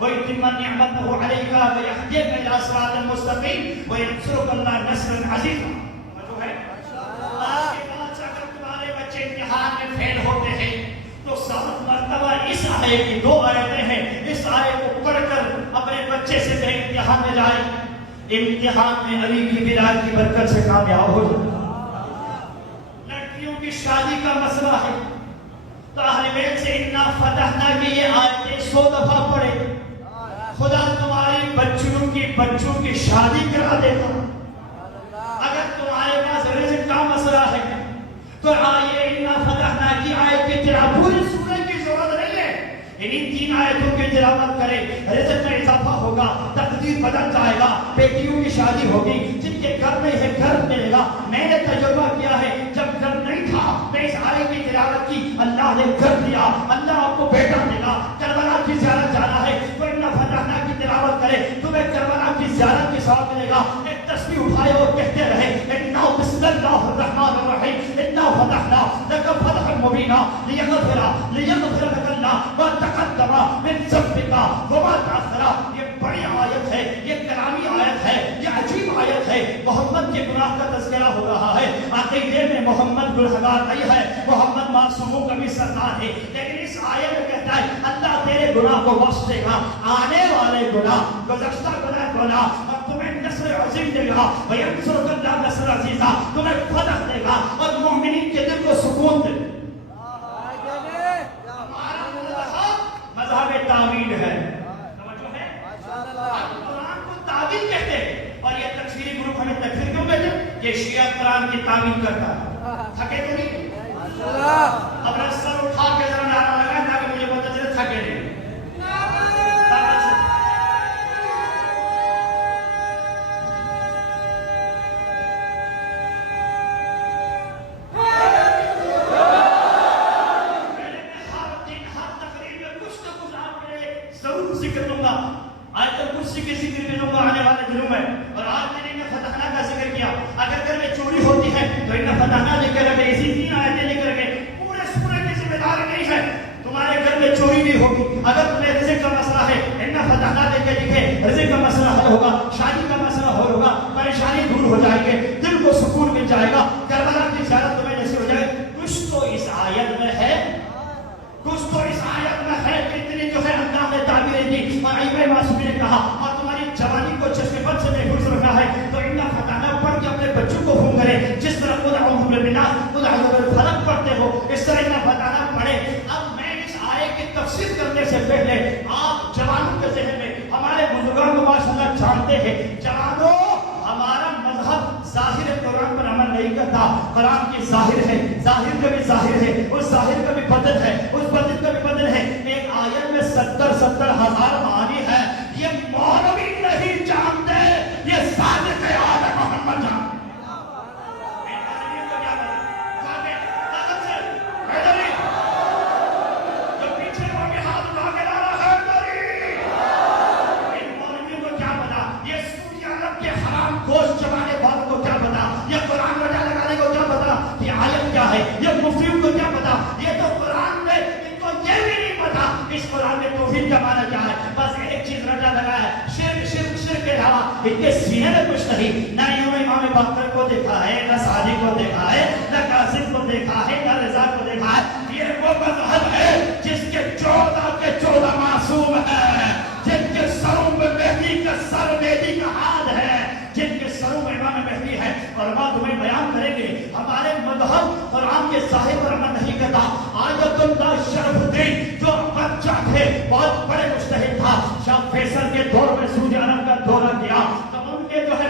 ويتم نعمته عليك ويهديك الى صراط مستقيم وينصرك الله نصرا عزيزا۔ جو ہے آج کے بعد سے اگر تمہارے بچے امتحان میں فیل ہوتے ہیں تو 7 مرتبہ اس آیت کی 2 آیتیں ہیں، اس آیت کو پڑھ کر اپنے بچے سے کہیں امتحان میں جائیں، امتحان میں علی کی بلاد کی برکت سے کامیاب ہو جائے۔ لڑکیوں کی شادی کا مسئلہ ہے تو اہل بیت سے انا فتحنا کی یہ آیتیں 100 دفعہ پڑھے، خدا تمہاری بچوں کی شادی کرا دے گا۔ اگر تمہارے پاس رزق کا مسئلہ ہے تو آئیے انا فتحنا کی آیت کی تلاوت، پوری سورہ کی ضرورت نہیں ہے، انہیں 3 آیتوں کی تلاوت کرے، رزق میں اضافہ ہوگا، تقدیر بدل جائے گا، بیٹیوں کی شادی ہوگی، جن کے گھر میں ہے گھر ملے گا۔ میں نے تجربہ کیا ہے، جب گھر نہیں تھا میں اس آیت کی تلاوت کی، اللہ نے گھر دیا، اللہ آپ کو بیٹا دے گا۔ کربلا کی زیارت جانا ہے تو انا فتحنا کی تلاوت کرے، تمہیں کربلا کی زیارت کے ساتھ ملے گا۔ ایک تسبیح اٹھائے اور کہتے رہے انا بسم اللہ الرحمن الرحیم انا فتحنا لک فتحا مبینا لیغفر لک اللہ ما تقدم من ذنبک وما تأخر۔ یہ بڑی آیت ہے، یہ کلامی آیت ہے، یہ عجیب آیت ہے۔ محمد کے گناہ کا تذکرہ ہو رہا ہے، عقیدے میں محمد گنہگار نہیں ہے، محمد معصوموں کا بھی سردار ہے، لیکن اس آیت میں کہتا ہے اللہ تیرے گناہ کو بخش دے گا، آنے والے گناہ، گزشتہ گناہ، اور تمہیں نصر عظیم دے گا، وینصرک اللہ نصر عزیزا، تمہیں فتح دے گا اور مومنین کے دل کو سکون دے گا۔ مذہب تعویل ہے، توجہ ہے، قرآن کو تعویل کہتے ہیں، اور یہ تکفیری گروپ ہمیں تکفیر کیوں کہتے ہیں؟ یہ شیعہ قرآن کی تعویل کرتا ہے۔ تھکے تو نہیں؟ اب سر اٹھا کے ذرا نعرہ لگائیں تاکہ مجھے پتہ چلے تھکے نہیں۔ آیت الکرسی کے ذکر بھی لوگ آنے والے دنوں میں، اور آج میں نے فتحنا کا ذکر کیا۔ اگر گھر میں چوری ہوتی ہے تو ان فتحنا لے کر کے اسی 3 آیتیں لے کر کے پورے سورہ کی ذمہ داری نہیں ہے، تمہارے گھر میں چوری بھی ہوگی، اگر تمہیں رزق کا مسئلہ ہے ان فتحنا لے کے لکھے، رزق کا مسئلہ حل ہوگا، شادی کا مسئلہ حل ہوگا، پریشانی دور ہو جائے گی، دل کو سکون مل جائے گا، کربلا کی زیارت تمہیں نصیب ہو جائے۔ کچھ تو اس آیت میں ہے، کچھ تو اس آیت میں ہے، کتنی جو ہے اللہ نے تعبیریں دی، اور ائمہ معصومین نے کہا، اور تمہاری جوانی کو چشم بد سے محفوظ رکھنا ہے تو انا فتحنا پڑھ کے اپنے بچوں کو فون کرے، جس طرح قل اعوذ برب الناس، قل اعوذ بالفلق پڑھتے ہو، اس طرح انا فتحنا پڑھے۔ اب میں اس آیت کی تفسیر کرنے سے پہلے آپ جوانوں کے ذہن میں، ہمارے بزرگان کو ماشاءاللہ جانتے ہیں، جوانوں ہمارا مذہب ظاہر قرآن پر عمل نہیں کرتا، قرآن کی ظاہر ہے، ظاہر کا بھی ظاہر ہے، اس ظاہر کا بھی بدل ہے، اس بدل کا بھی بدل ہے۔ ایک آیت میں 70,000 معانی ہے، یہ مولوی نہیں جانتے، یہ صادق آل محمد جانتے۔ اس قرآن میں توحید کا معنی کیا ہے؟ بس ایک چیز رٹا لگا ہے، شرک شرک شرک کے علاوہ ان کے سینے میں کچھ نہیں۔ نہ انہوں نے امام باقر کو دیکھا ہے، نہ صادق کو دیکھا ہے، نہ قاسم کو دیکھا ہے، نہ رضا کو دیکھا ہے۔ یہ وہ مذہب ہے جس کے 14 معصوم ہیں، جن کے سروں میں مہدی کا سر، مہدی کا ہاتھ ہے، جن کے سروں میں امام مہدی ہے۔ علماء تمہیں بیان کریں گے ہمارے مذہب قرآن کے ظاہر پر عمل نہیں کرتا۔ آیت اللہ شرف الدین جو بچہ تھے، بہت بڑے مجتہد تھا، شاہ فیصل کے دور میں سعودی عرب کا دورہ کیا تو ان کے جو ہے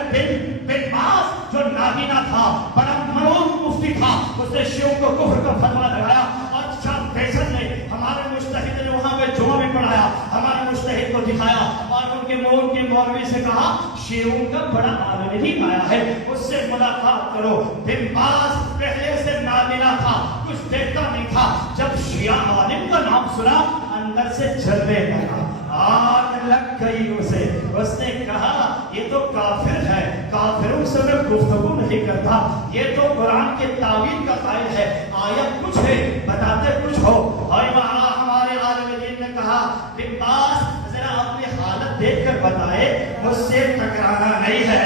بن باز جو نابینا تھا، بڑا معروف مفتی تھا، اس نے شیعوں کو کفر کا فتویٰ لگایا اور شاہ فیصل نے ہمارے مجتہد نے وہاں پہ جمعہ میں پڑھایا، ہمارے مجتہد کو دکھایا اور ان کے مولوی سے کہا شیعوں کا بڑا عالم نہیں آیا ہے، اس سے ملاقات کرو۔ بن باز پہلے سے نابینا تھا، کچھ دیکھتا نہیں تھا، جب شیعہ عالم کا نام سنا اندر سے جلنے لگا، آگ لگ گئی اسے۔ اس نے کہا یہ تو کافر ہے، کافروں سے میں گفتگو نہیں کرتا، یہ تو قرآن کے تعویل کا قائل ہے، آیت کچھ ہے بتاتے کچھ ہو۔ اور ہمارے عالم دین نے کہا بن باز ذرا اپنی حالت دیکھ کر بتائے، مجھ سے ٹکرانا نہیں ہے،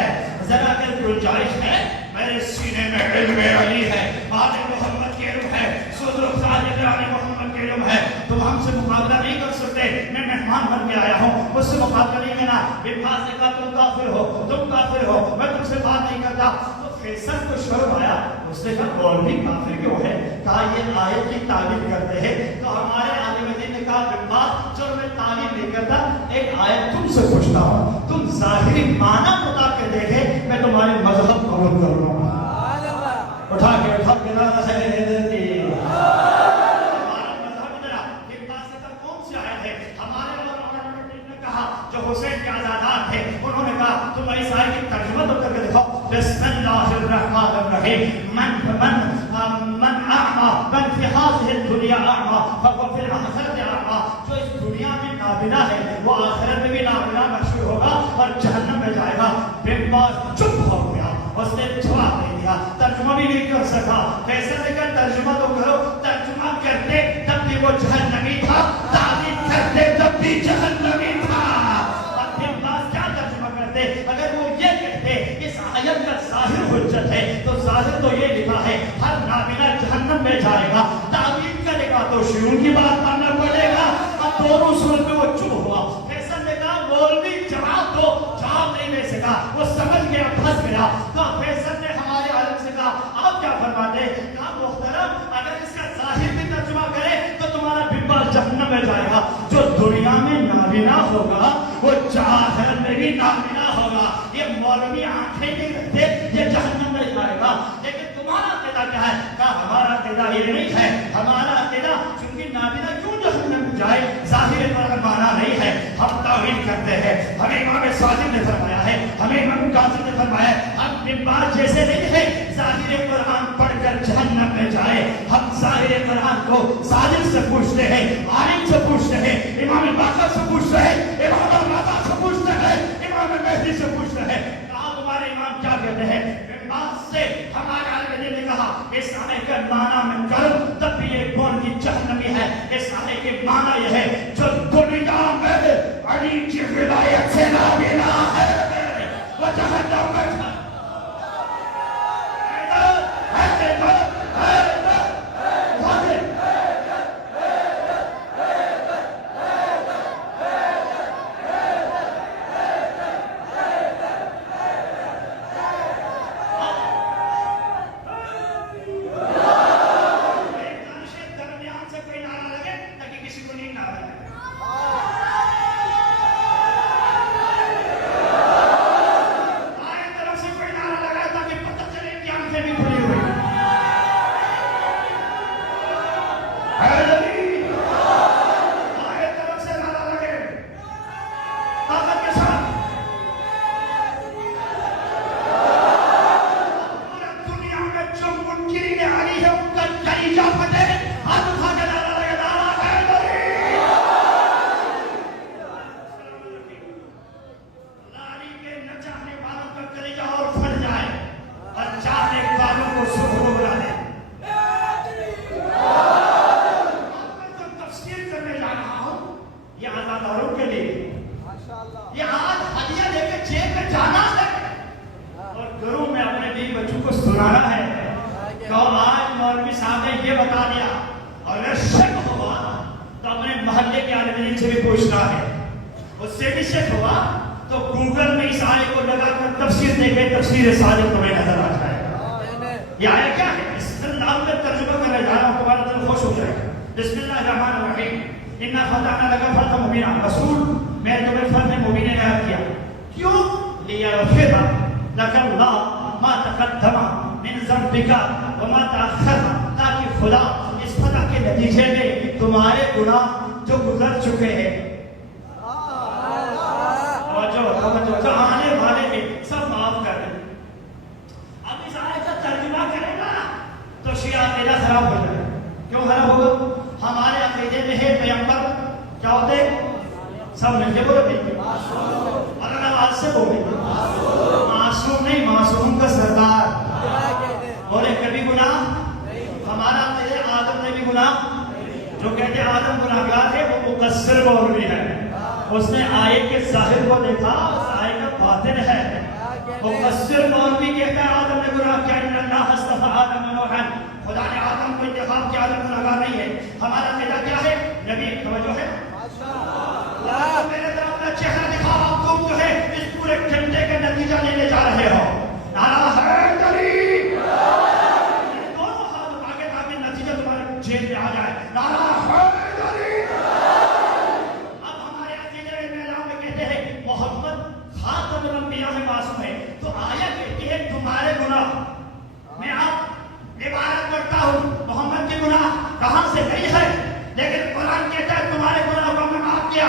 ذرا اگر گنجائش ہے میرے سینے میں علم علی ہے، آل محمد کے علم ہے، صدر صادق آل محمد کے علم ہے، تم ہم سے مقابلہ نہیں کر سکتے، میں مہمان بن کے آیا ہوں، مجھ سے مقابلہ نہیں کرنا۔ بن باز نے کہا تم کافر ہو، تم کافر ہو، میں تم سے بات نہیں کرتا۔ تو فیصل کو شرم آیا، اس نے کہا مولوی کافر کیوں ہے؟ کہا یہ آیت کی تعبیر کرتے ہیں۔ تو ہمارے عالم دین نے کہا بن باز چلو میں تعبیر نہیں کرتا، ایک آیت تم سے پوچھتا ہوں، تم ظاہری معنی بتا کے دیکھے میں تمہارے مذہب قبول کر لوں گا۔ اٹھا کے نعرہ سے دیتی ہمارا مذہب ادھر بن باز نے کہا کون سی آیت ہے؟ ہمارے عالم دین نے کہا جو حسین کے آزادار تھے، انہوں نے کہا تم اس آیت کی ترجمہ تو کر کے دکھاؤ، بسم اللہ الرحمن الرحیم، من اعمى من في هذه الدنيا اعمى فهو في الاخره اعمى، جو اس دنیا میں نابینا ہے وہ آخرت میں بھی نابینا مشہور ہوگا اور جہنم میں جائے گا۔ بن باز چپ ہو گیا، اس نے جواب نہیں دیا، ترجمہ بھی نہیں کر سکا۔ کیسے نے کہا ترجمہ تو کرو، ترجمہ کرتے تب بھی وہ جہنمی تھا، تعریف کرتے تب بھی جہنمی تھا۔ اور بن باز کیا ترجمہ کرتے؟ اگر وہ یہ کہتے اس آیت کا ظاہر حجت ہے تو ظاہر تو یہ لکھا ہے ہر نابینا جہنم میں جائے گا، تعبیر کرے گا تو شیعوں کی بات ماننا پڑے گا۔ اب دونوں صورت میں وہ چپ ہوا۔ فیصل نے کہا مولوی جواب دو، جواب نہیں دے سکا، وہ سمجھ گیا، پھنس گیا۔ تو فیصل نے ہمارے عالم سے کہا آپ کیا فرماتے؟ کہا محترم اگر اس کا ظاہر بھی ترجمہ کرے تو تمہارا بن باز جہنم میں جائے گا، جو دنیا میں نابینا ہوگا وہ آخرت میں بھی نابینا ہوگا۔ یہ مولوی آنکھیں نہیں رکھتے، یہ جہنم میں جائے گا۔ لیکن تمہارا عقیدہ کیا ہے؟ کہا ہمارا عقیدہ یہ نہیں ہے، ہمارا عقیدہ چونکہ نابینا کیوں جہنم میں جائے ظاہر پر مانا نہیں ہے، ہم تعویل کرتے ہیں۔ ہمیں امام صادق نے فرمایا ہے، ہمیں امام قاسم نے فرمایا ہے، ہم بن باز جیسے نہیں ہے ظاہر قرآن پڑھ کر جہنم میں جائے، ہم ظاہر قرآن کو صادق سے پوچھتے ہیں، عالم سے پوچھتے ہیں، امام باقر سے پوچھتے ہیں، امام رضا سے پوچھتے ہیں، امام مہدی سے پوچھتے ہیں۔ کہا تمہارے امام کیا کہتے ہیں؟ بن باز سے ہمارے عالم نے کہا اس آیت کا معنی میں کرو تب بھی یہ کون کی جہنمی ہے۔ اس آیت کے معنی یہ ہے جو دنیا میں علی کی ولایت سے نابینا ہے وہ جہنم میں اور اگر شک ہوا تو اپنے محلے کے عالم علم سے بھی پوچھنا ہے. اس سے بھی شک ہوا تو گوگل میں اس آیے کو لگا کر تفسیر دیکھے, تفسیر صادق تمہیں نظر آ جائے گا. یہ آیہ کیا ہے؟ اس نام کا ترجمہ کرنے جا رہا ہوں, تمہارا دل خوش ہو جائے گا. بسم اللہ الرحمن الرحیم. انا فتحنا لک فتحا مبینا. رسول میں تمہیں فتح مبین عنایت کیا. کیوں؟ لیغفر لک اللہ ما تقدم من ذنبک وما تأخر, تاکہ خدا اس فتح کے نتیجے میں تمہارے گناہ جو گزر چکے ہیں, جو آنے والے ہیں, سب معاف کر دیں. اب اس آیت کا ترجمہ کرے گا تو شیعہ عقیدہ خراب ہو جائے گا. کیوں خراب ہوگا؟ ہمارے عقیدے میں ہے پیغمبر کیا ہوتے ہیں؟ سب مل کے بولے اور آواز سے بولے معصوم نہیں, معصوم کا سردار. بولے کبھی گناہ. ہمارا عقیدہ آدم نے بھی گناہ, جو کہتے ہیں آدم گناہگار ہے وہ مقصر مولوی ہے. اس نے آیے کے ظاہر کو دیکھا, اس آیے کا باطن ہے. مقصر مولوی کہتا ہے آدم نے گناہ کیا. ان اللہ اصطفى آدم ونوحا, خدا نے آدم کو انتخاب کیا, آدم گناہگار نہیں ہے. ہمارا عقیدہ کیا ہے؟ نبی توجہ ہے. میرے طرف اپنا چہرہ دکھاؤ, آپ تم جو ہے اس پورے گھنٹے کا نتیجہ لینے جا رہے ہو. نعرہ حیدری, دونوں ہاتھ اٹھا کے تاکہ نتیجہ تمہارے جیب میں آ جائے. نعرہ حیدری. اب ہمارے عقیدے میں میدان میں کہتے ہیں محمد خاتم الانبیاء میں معصوم ہے, تو آیا کہتی ہے تمہارے گناہ. میں آپ عبارت کرتا ہوں محمد کے گناہ کہاں سے نہیں ہے, لیکن قرآن کہتا ہے تمہارے گناہ کو میں معاف کیا.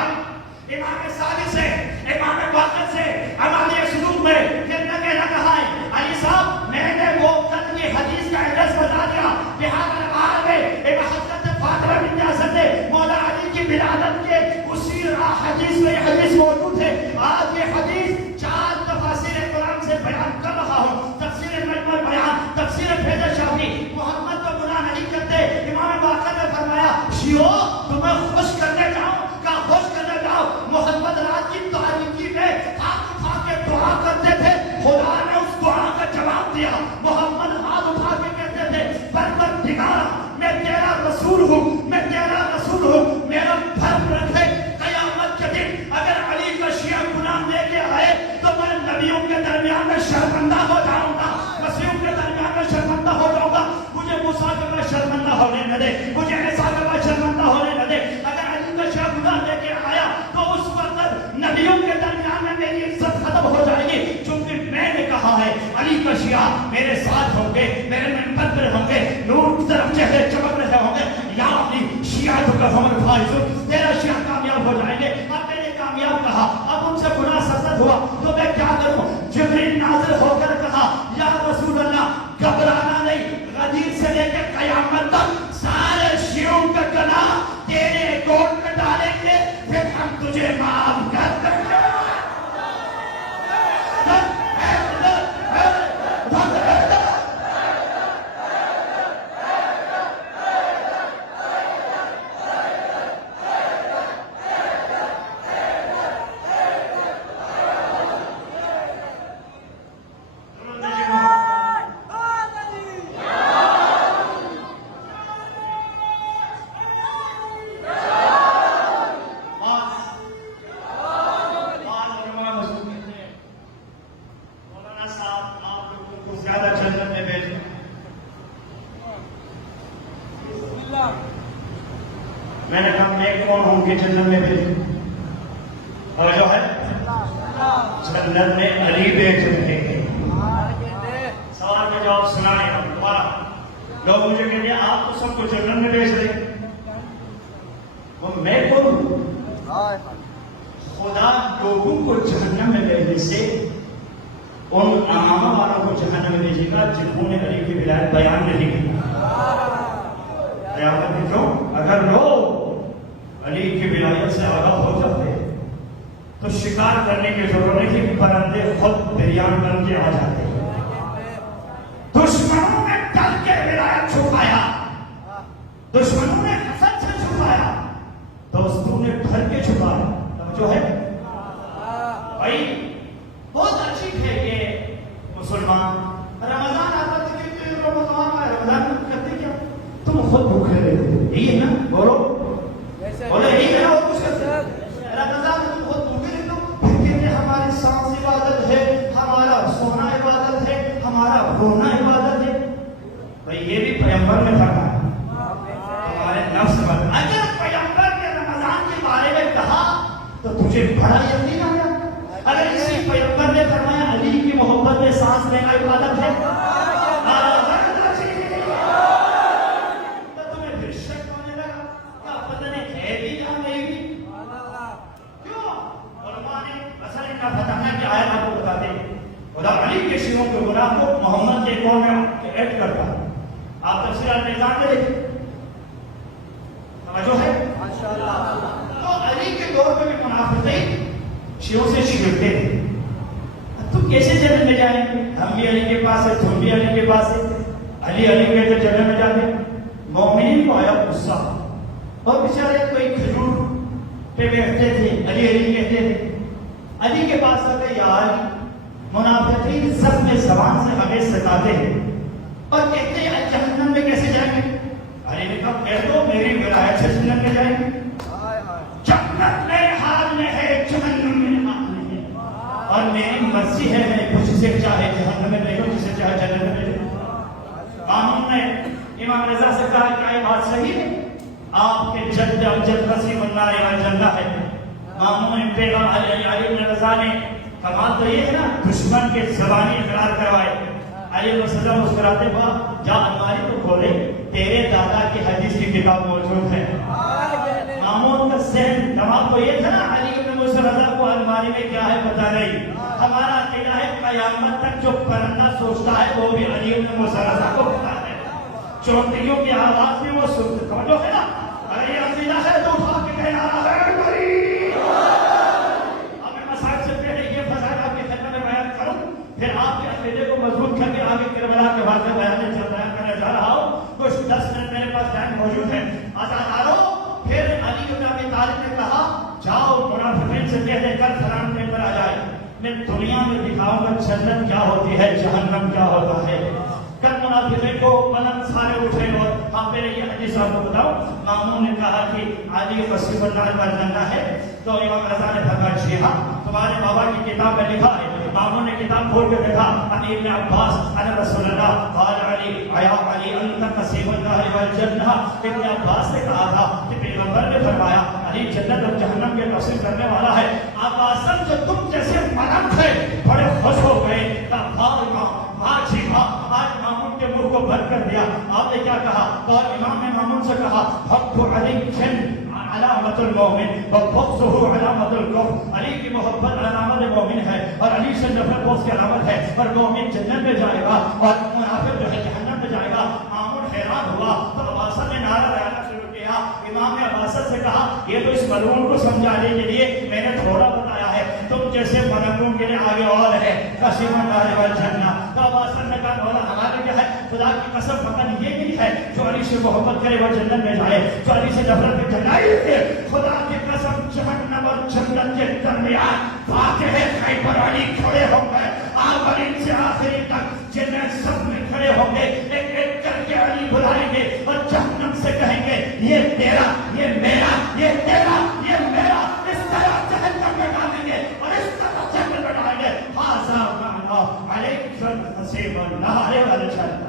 امام صادق سے, امام باقر سے, امام سلوک میں کتنا کہنا کہا ہے. علی صاحب میں نے وہ کل کی حدیث کا ایڈریس بتا دیا. بہار العال میں حضرت فاطمہ بنت اسد مولا علی کی ولادت کے اسی حدیث میں یہ حدیث موجود ہے. آج یہ حدیث 4 تفاسیر قرآن سے بیان کر رہا ہوں. تفسیر مجمع بیان, تفسیر فیض شافعی. محمد تو گناہ نہیں کرتے. امام باقر نے فرمایا شیعو تمہیں خوش کرنے جاؤ, کہا خوش کرنے جاؤ. محمد رات کی تاریکی میں ہاتھ اٹھا کے دعا کرتے تھے, خدا نے اس دعا کا جواب دیا. محمد ہاتھ اٹھا کے کہتے تھے پروردگار میں تیرا رسول ہوں, میں تیرا رسول ہوں, میرا بھرم رکھے قیامت کے دن اگر علی کا شیعہ گناہ لے کے آئے تو میں نبیوں کے درمیان میں شرمندہ ہو جاؤں گا, مسیحوں کے درمیان میں شرمندہ ہو جاؤں گا. مجھے موسیٰ کے بعد شرمندہ ہونے نہ دے, مجھے عیسیٰ کے بعد شرمندہ ہونے نہ دے. اگر علی کا شیعہ گناہ لے کے آیا تو اس وقت نبیوں کے درمیان میں میری عزت ختم ہو جائے گی, چونکہ میں نے کہا ہے علی کا شیعہ میرے ساتھ ہوں گے, میرے منبر پر ہوں گے, نور کی طرف چہرے چمک رہے ہوں گے. یا علی شیعہ کا ہمر فائز, تیرا شیعہ کامیاب ہو جائیں گے. اب میں نے کامیاب کہا, اب ان سے گناہ سرزد ہوا تو میں کیا کروں؟ جبریل نازل ہو کر کہا یا رسول اللہ گھبرانا نہیں, غدیر سے لے کے قیامت تک سارے شیعوں کا گناہ تیرے گود میں ڈالیں گے, پھر ہم تجھے معاف کر دیں گے. میں نے کہا میں کون ہوں کہ جنت میں بھیجوں, اور جو ہے جنت میں علی بیٹھ رہے ہیں. سوال کا جواب سنا نہیں ہوں دوبارہ. لوگ مجھے کہتے ہیں آپ تو سب کو جنت میں بھیج رہے ہیں, وہ میں کون ہوں؟ خدا لوگوں کو جہنم میں بھیجنے سے ان عامہ والوں کو جہنم میں بھیجے گا جنہوں نے علی کی ولایت بیان نہیں کی. کیوں؟ اگر لوگ علی کی ولایت سے آگاہ ہو جاتے تو شکار کرنے کی ضرورت نہیں کہ پرندے خود بریان بن کے آ جاتے. دشمنوں نے ڈر کے ولایت چھپایا, دشمنوں نے حسد سے چھپایا, دوستوں نے ڈر کے چھپایا. اب جو ہے بھائی بہت اچھی ہے کہ مسلمان رمضان آتا تھا کہ رمضان کرتے کیا تم خود بھوکے رہتے, یہ لباسے علی علی کہتے چلنے میں جاتے. مومنین کو آیا غصہ اور بیچارے کوئی کھجور پہ بیٹھتے تھے, علی علی کہتے تھے. علی کے پاس آتے یا علی منافقین زخم زبان سے ہمیں ستاتے ہیں اور کہتے ہیں جہنم میں کیسے جائیں گے. علی نے کہا کہہ دو میری ولایت سے جنت میں جائیں گے. جنت میرے ہاتھ میں ہے, جہنم میرے ہاتھ میں ہے, اور میری مرضی ہے میں کچھ سے چاہے جہنم میں بھیجوں جسے چاہے جنت میں بھیجوں. مامون نے امام رضا سے کہا کیا یہ بات صحیح ہے؟ آپ کے جد امجد وسیم النار والجنہ ہے. مامون نے پیغام علی بن رضا نے کمال تو یہ ہے نا دشمن کے زبانی اقرار کروائے. علی بن رضا مسکراتے ہوا جا الماری کو کھولے تیرے دادا کی حدیث کی کتاب موجود ہے. مامون کا ذہن دماغ تو یہ تھا نا علی بن رضا کو الماری میں کیا ہے پتہ نہیں. ہمارا عقیدہ ہے قیامت تک جو پرندہ سوچتا ہے وہ بھی علی بن رضا کو پتہ ہے. چونٹیوں کی آواز بھی وہ سنتا جو ہے نا. اگر یہ عقیدہ ہے تو اٹھا کے کہنا ہے پھر آپ کے عقیدے کو مضبوط کر کے آگے کربلا کے واقعہ بیان کرنے جا رہا ہوں. کچھ 10 منٹ میرے پاس ٹائم موجود ہے. آزادارو پھر علی بن ابی طالب نے کہا جاؤ منافقین سے کہہ دے کر فلاں پہ پر آ جائے, میں دنیا میں دکھاؤں گا جنت کیا ہوتی ہے جہنم کیا ہوتا ہے. کل منافقین کو پلنگ سارے اٹھے اور ہاں پہلے یہ حدیث آپ کو بتاؤں. مامون نے کہا کہ علی وسیم النار والجنہ ہے تو امام رضا نے کہا جی ہاں تمہارے بابا کی کتاب میں لکھا ہے. مامون نے کتاب کھول کے دیکھا علی ابن عباس انا رسول اللہ قال علی ایا علی انت قسیم النار والجنہ. ابن عباس نے کہا تھا کہ پیغمبر نے فرمایا علی جنت اور جہنم کے تقسیم کرنے والا ہے. عباس جو تم جیسے ملک تھے بڑے خوش ہو گئے. آج مامون کے منہ کو بند کر دیا. آپ نے کیا کہا اور امام نے مامون سے کہا حب علی علامت المومن وبغضه علامت الکفر. علی کی محبت علامت مومن ہے اور علی سے نفرت بغض کی علامت ہے. اور مومن جنت میں جائے گا اور منافق جو ہے جہنم میں جائے گا. مامون حیران ہوا تو عباسہ نے نعرہ لگانا شروع کیا. امام نے عباسہ سے کہا یہ تو اس ملعون کو سمجھانے کے لیے میں نے تھوڑا بتایا ہے, تم جیسے ملعون کے لیے آگے اور ہے قسیم النار والجنہ. تو عباسہ نے کہا مولا ہمارے کیا ہے خدا کی قسم فقط یہ نہیں ہے جو علی سے محبت کرے وہ جنت میں جائے, جو علی سے نفرت میں جائے. خدا کی قسم جہنم اور جنت کے درمیان فاتح خیبر علی کھڑے ہوں گے. آخری سے آخری تک جنہیں سب میں کھڑے ہوں گے ایک ایک کر کے علی بلائیں گے اور جہنم سے کہیں گے یہ تیرا یہ میرا یہ تیرا یہ میرا. اس طرح جہنم میں ڈالیں گے اور اس طرح جنت میں ڈالیں گے. ہاذا معنا علیکم قسیم النار والجنہ.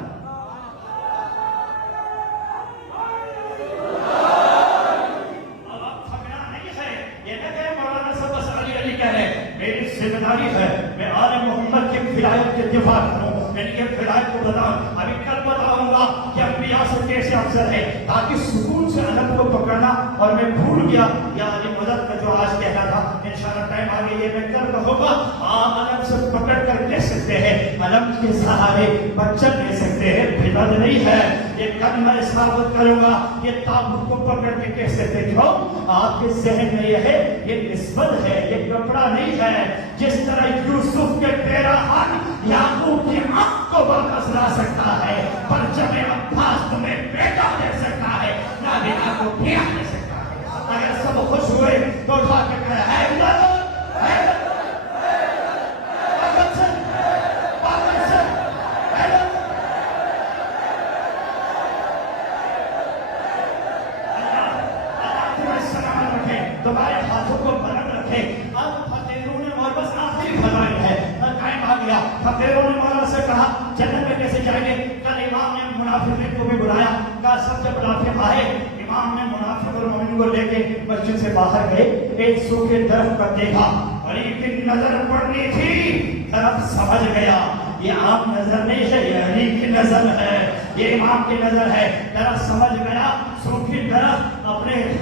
میری ذمہ داری ہے میں آل محمد کی ولایت کے دفاع کروں, میں نے ولایت کو بتاؤں. ابھی کل بتاؤں گا کہ انبیاء سے کیسے افضل ہے تاکہ سکون سے علم کو پکڑنا. اور میں بھول گیا یا علی مدد کا جو آج کہنا تھا انشاءاللہ ٹائم آگے یہ میں کل کہوں گا. آپ علم سے پکڑ کر لے سکتے ہیں, علم کے سہارے بچہ لے سکتے ہیں, بدعت نہیں ہے. یہ کل میں ثابت کروں گا یہ تابوت کو پکڑ کے کہہ سکتے. کیوں آپ کے ذہن میں یہ ہے یہ نسبت ہے یہ کپڑا نہیں ہے. جس طرح یوسف کے پیراہن یعقوب کی آنکھ کو واپس لا سکتا ہے پر جب عباس تمہیں بیٹا دے سکتا ہے نابینا کو پیا دے سکتا ہے. اگر سب خوش ہوئے تو اٹھا کے کہا ہے تمہارے ہاتھوں کو بلند رکھے. اب فقیروں نے اور بس آخری فضائل ہے ٹائم آ گیا. فقیروں نے مولا سے کہا جنت میں کیسے جائیں گے. کل امام نے منافقین کو بھی بلایا. کہا سب جب منافق آئے امام نے منافق اور مومن کو لے کے مسجد سے باہر گئے. ایک سوکھے درخت کا دیکھا اور علی کی نظر پڑنی تھی. درخت سمجھ گیا یہ عام نظر نہیں ہے یہ علی کی نظر ہے یہ امام کی نظر ہے. درخت سمجھ گیا سوکھی درخت اپنے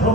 2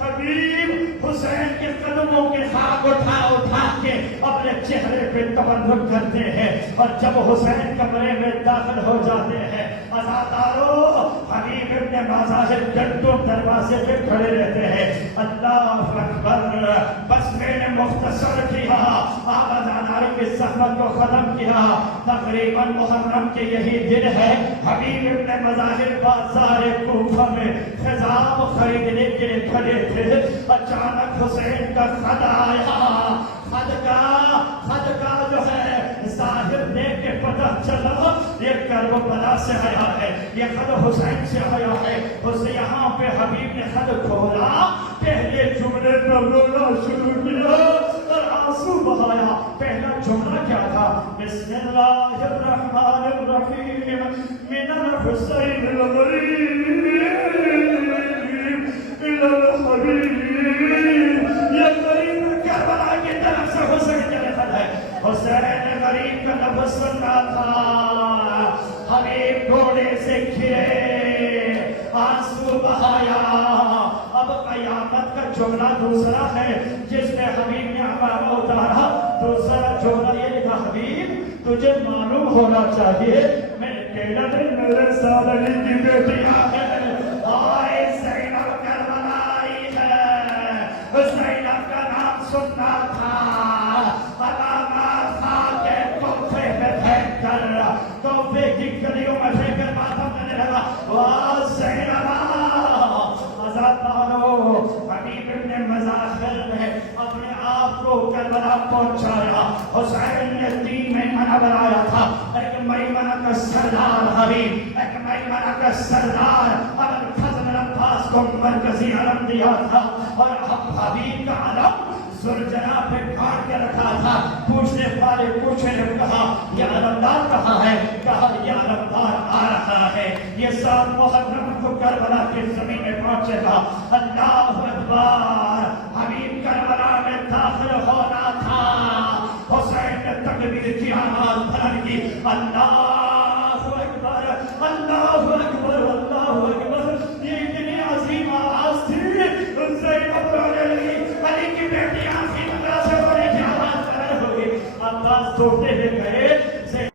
حبیب حسین کے قدموں کے خاک اٹھا اٹھا کے اپنے چہرے پہ تبرک کرتے ہیں، اور جب حسین کمرے میں داخل ہو جاتے ہیں عزادارو حبیب ابن مظاہر گھنٹوں دروازے پہ کھڑے رہتے ہیں. اللہ اکبر. بس میں نے مختصر کیا، آپ عزاداروں کی زحمت کو ختم کیا. تقریباً محرم کے یہی دن ہے، حبیب ابن مظاہر بازار کوفہ میں خضاب خریدنے کے لیے کھڑے تھے. اچانک حسین کا خط آیا. خط کا جو ہے ظاہر دیکھ کے پتہ چلا یہ کربلا سے آیا ہے، یہ خط حسین سے آیا ہے. اس یہاں پہ حبیب نے خط کھولا، پہلے جملے پر رونا شروع کیا اور آنسو بہایا. پہلا جملہ کیا تھا؟ بسم اللہ الرحمن الرحیم من الحسین الغریب الى الحبیب. یہ غریب کربلا کی طرف سے حسین کا لفظ ہے. حسین غریب کا لفظ سننا تھا. حبیب گھوڑے سے کھرے، آنسو بہایا. اب قیامت کا جملہ دوسرا ہے جس میں حبیب نے ہمارا اتارا. دوسرا جملہ یہ لکھا، حبیب تجھے معلوم ہونا چاہیے میرے ٹیلر نے میرے ساتھ علی کی بیٹیاں ہیں. آئے زینب کربلا آئی ہے. زینب کا نام سننا تھا. علامات تھا کہ کوفے میں پھینک کر، کوفے کی گلیوں میں پھینک کر ماتم کرنے لگا. واہ زینب. حبیب ابن مظاہر نے اپنے آپ کو کربلا پہنچایا. حسین نے دین میں منع بنایا تھا. ایک میمنہ کا سردار حبیب، ایک میمنہ کا سردار ابو الفضل عباس کو مرکزی علم دیا تھا، اور حبیب کا علم زرجنا پہ کاٹ کے رکھا تھا. پوچھنے والے پوچھنے نے کہا یہ علمدار کہاں ہے؟ کہا یہ علمدار آ رہا ہے، یہ سال محرم کو کربلا کی زمین میں پہنچے گا. اللہ اکبر. حبیب کربلا میں داخل ہونا تھا. حسین نے تکبیر کی آواز بلند کی. اللہ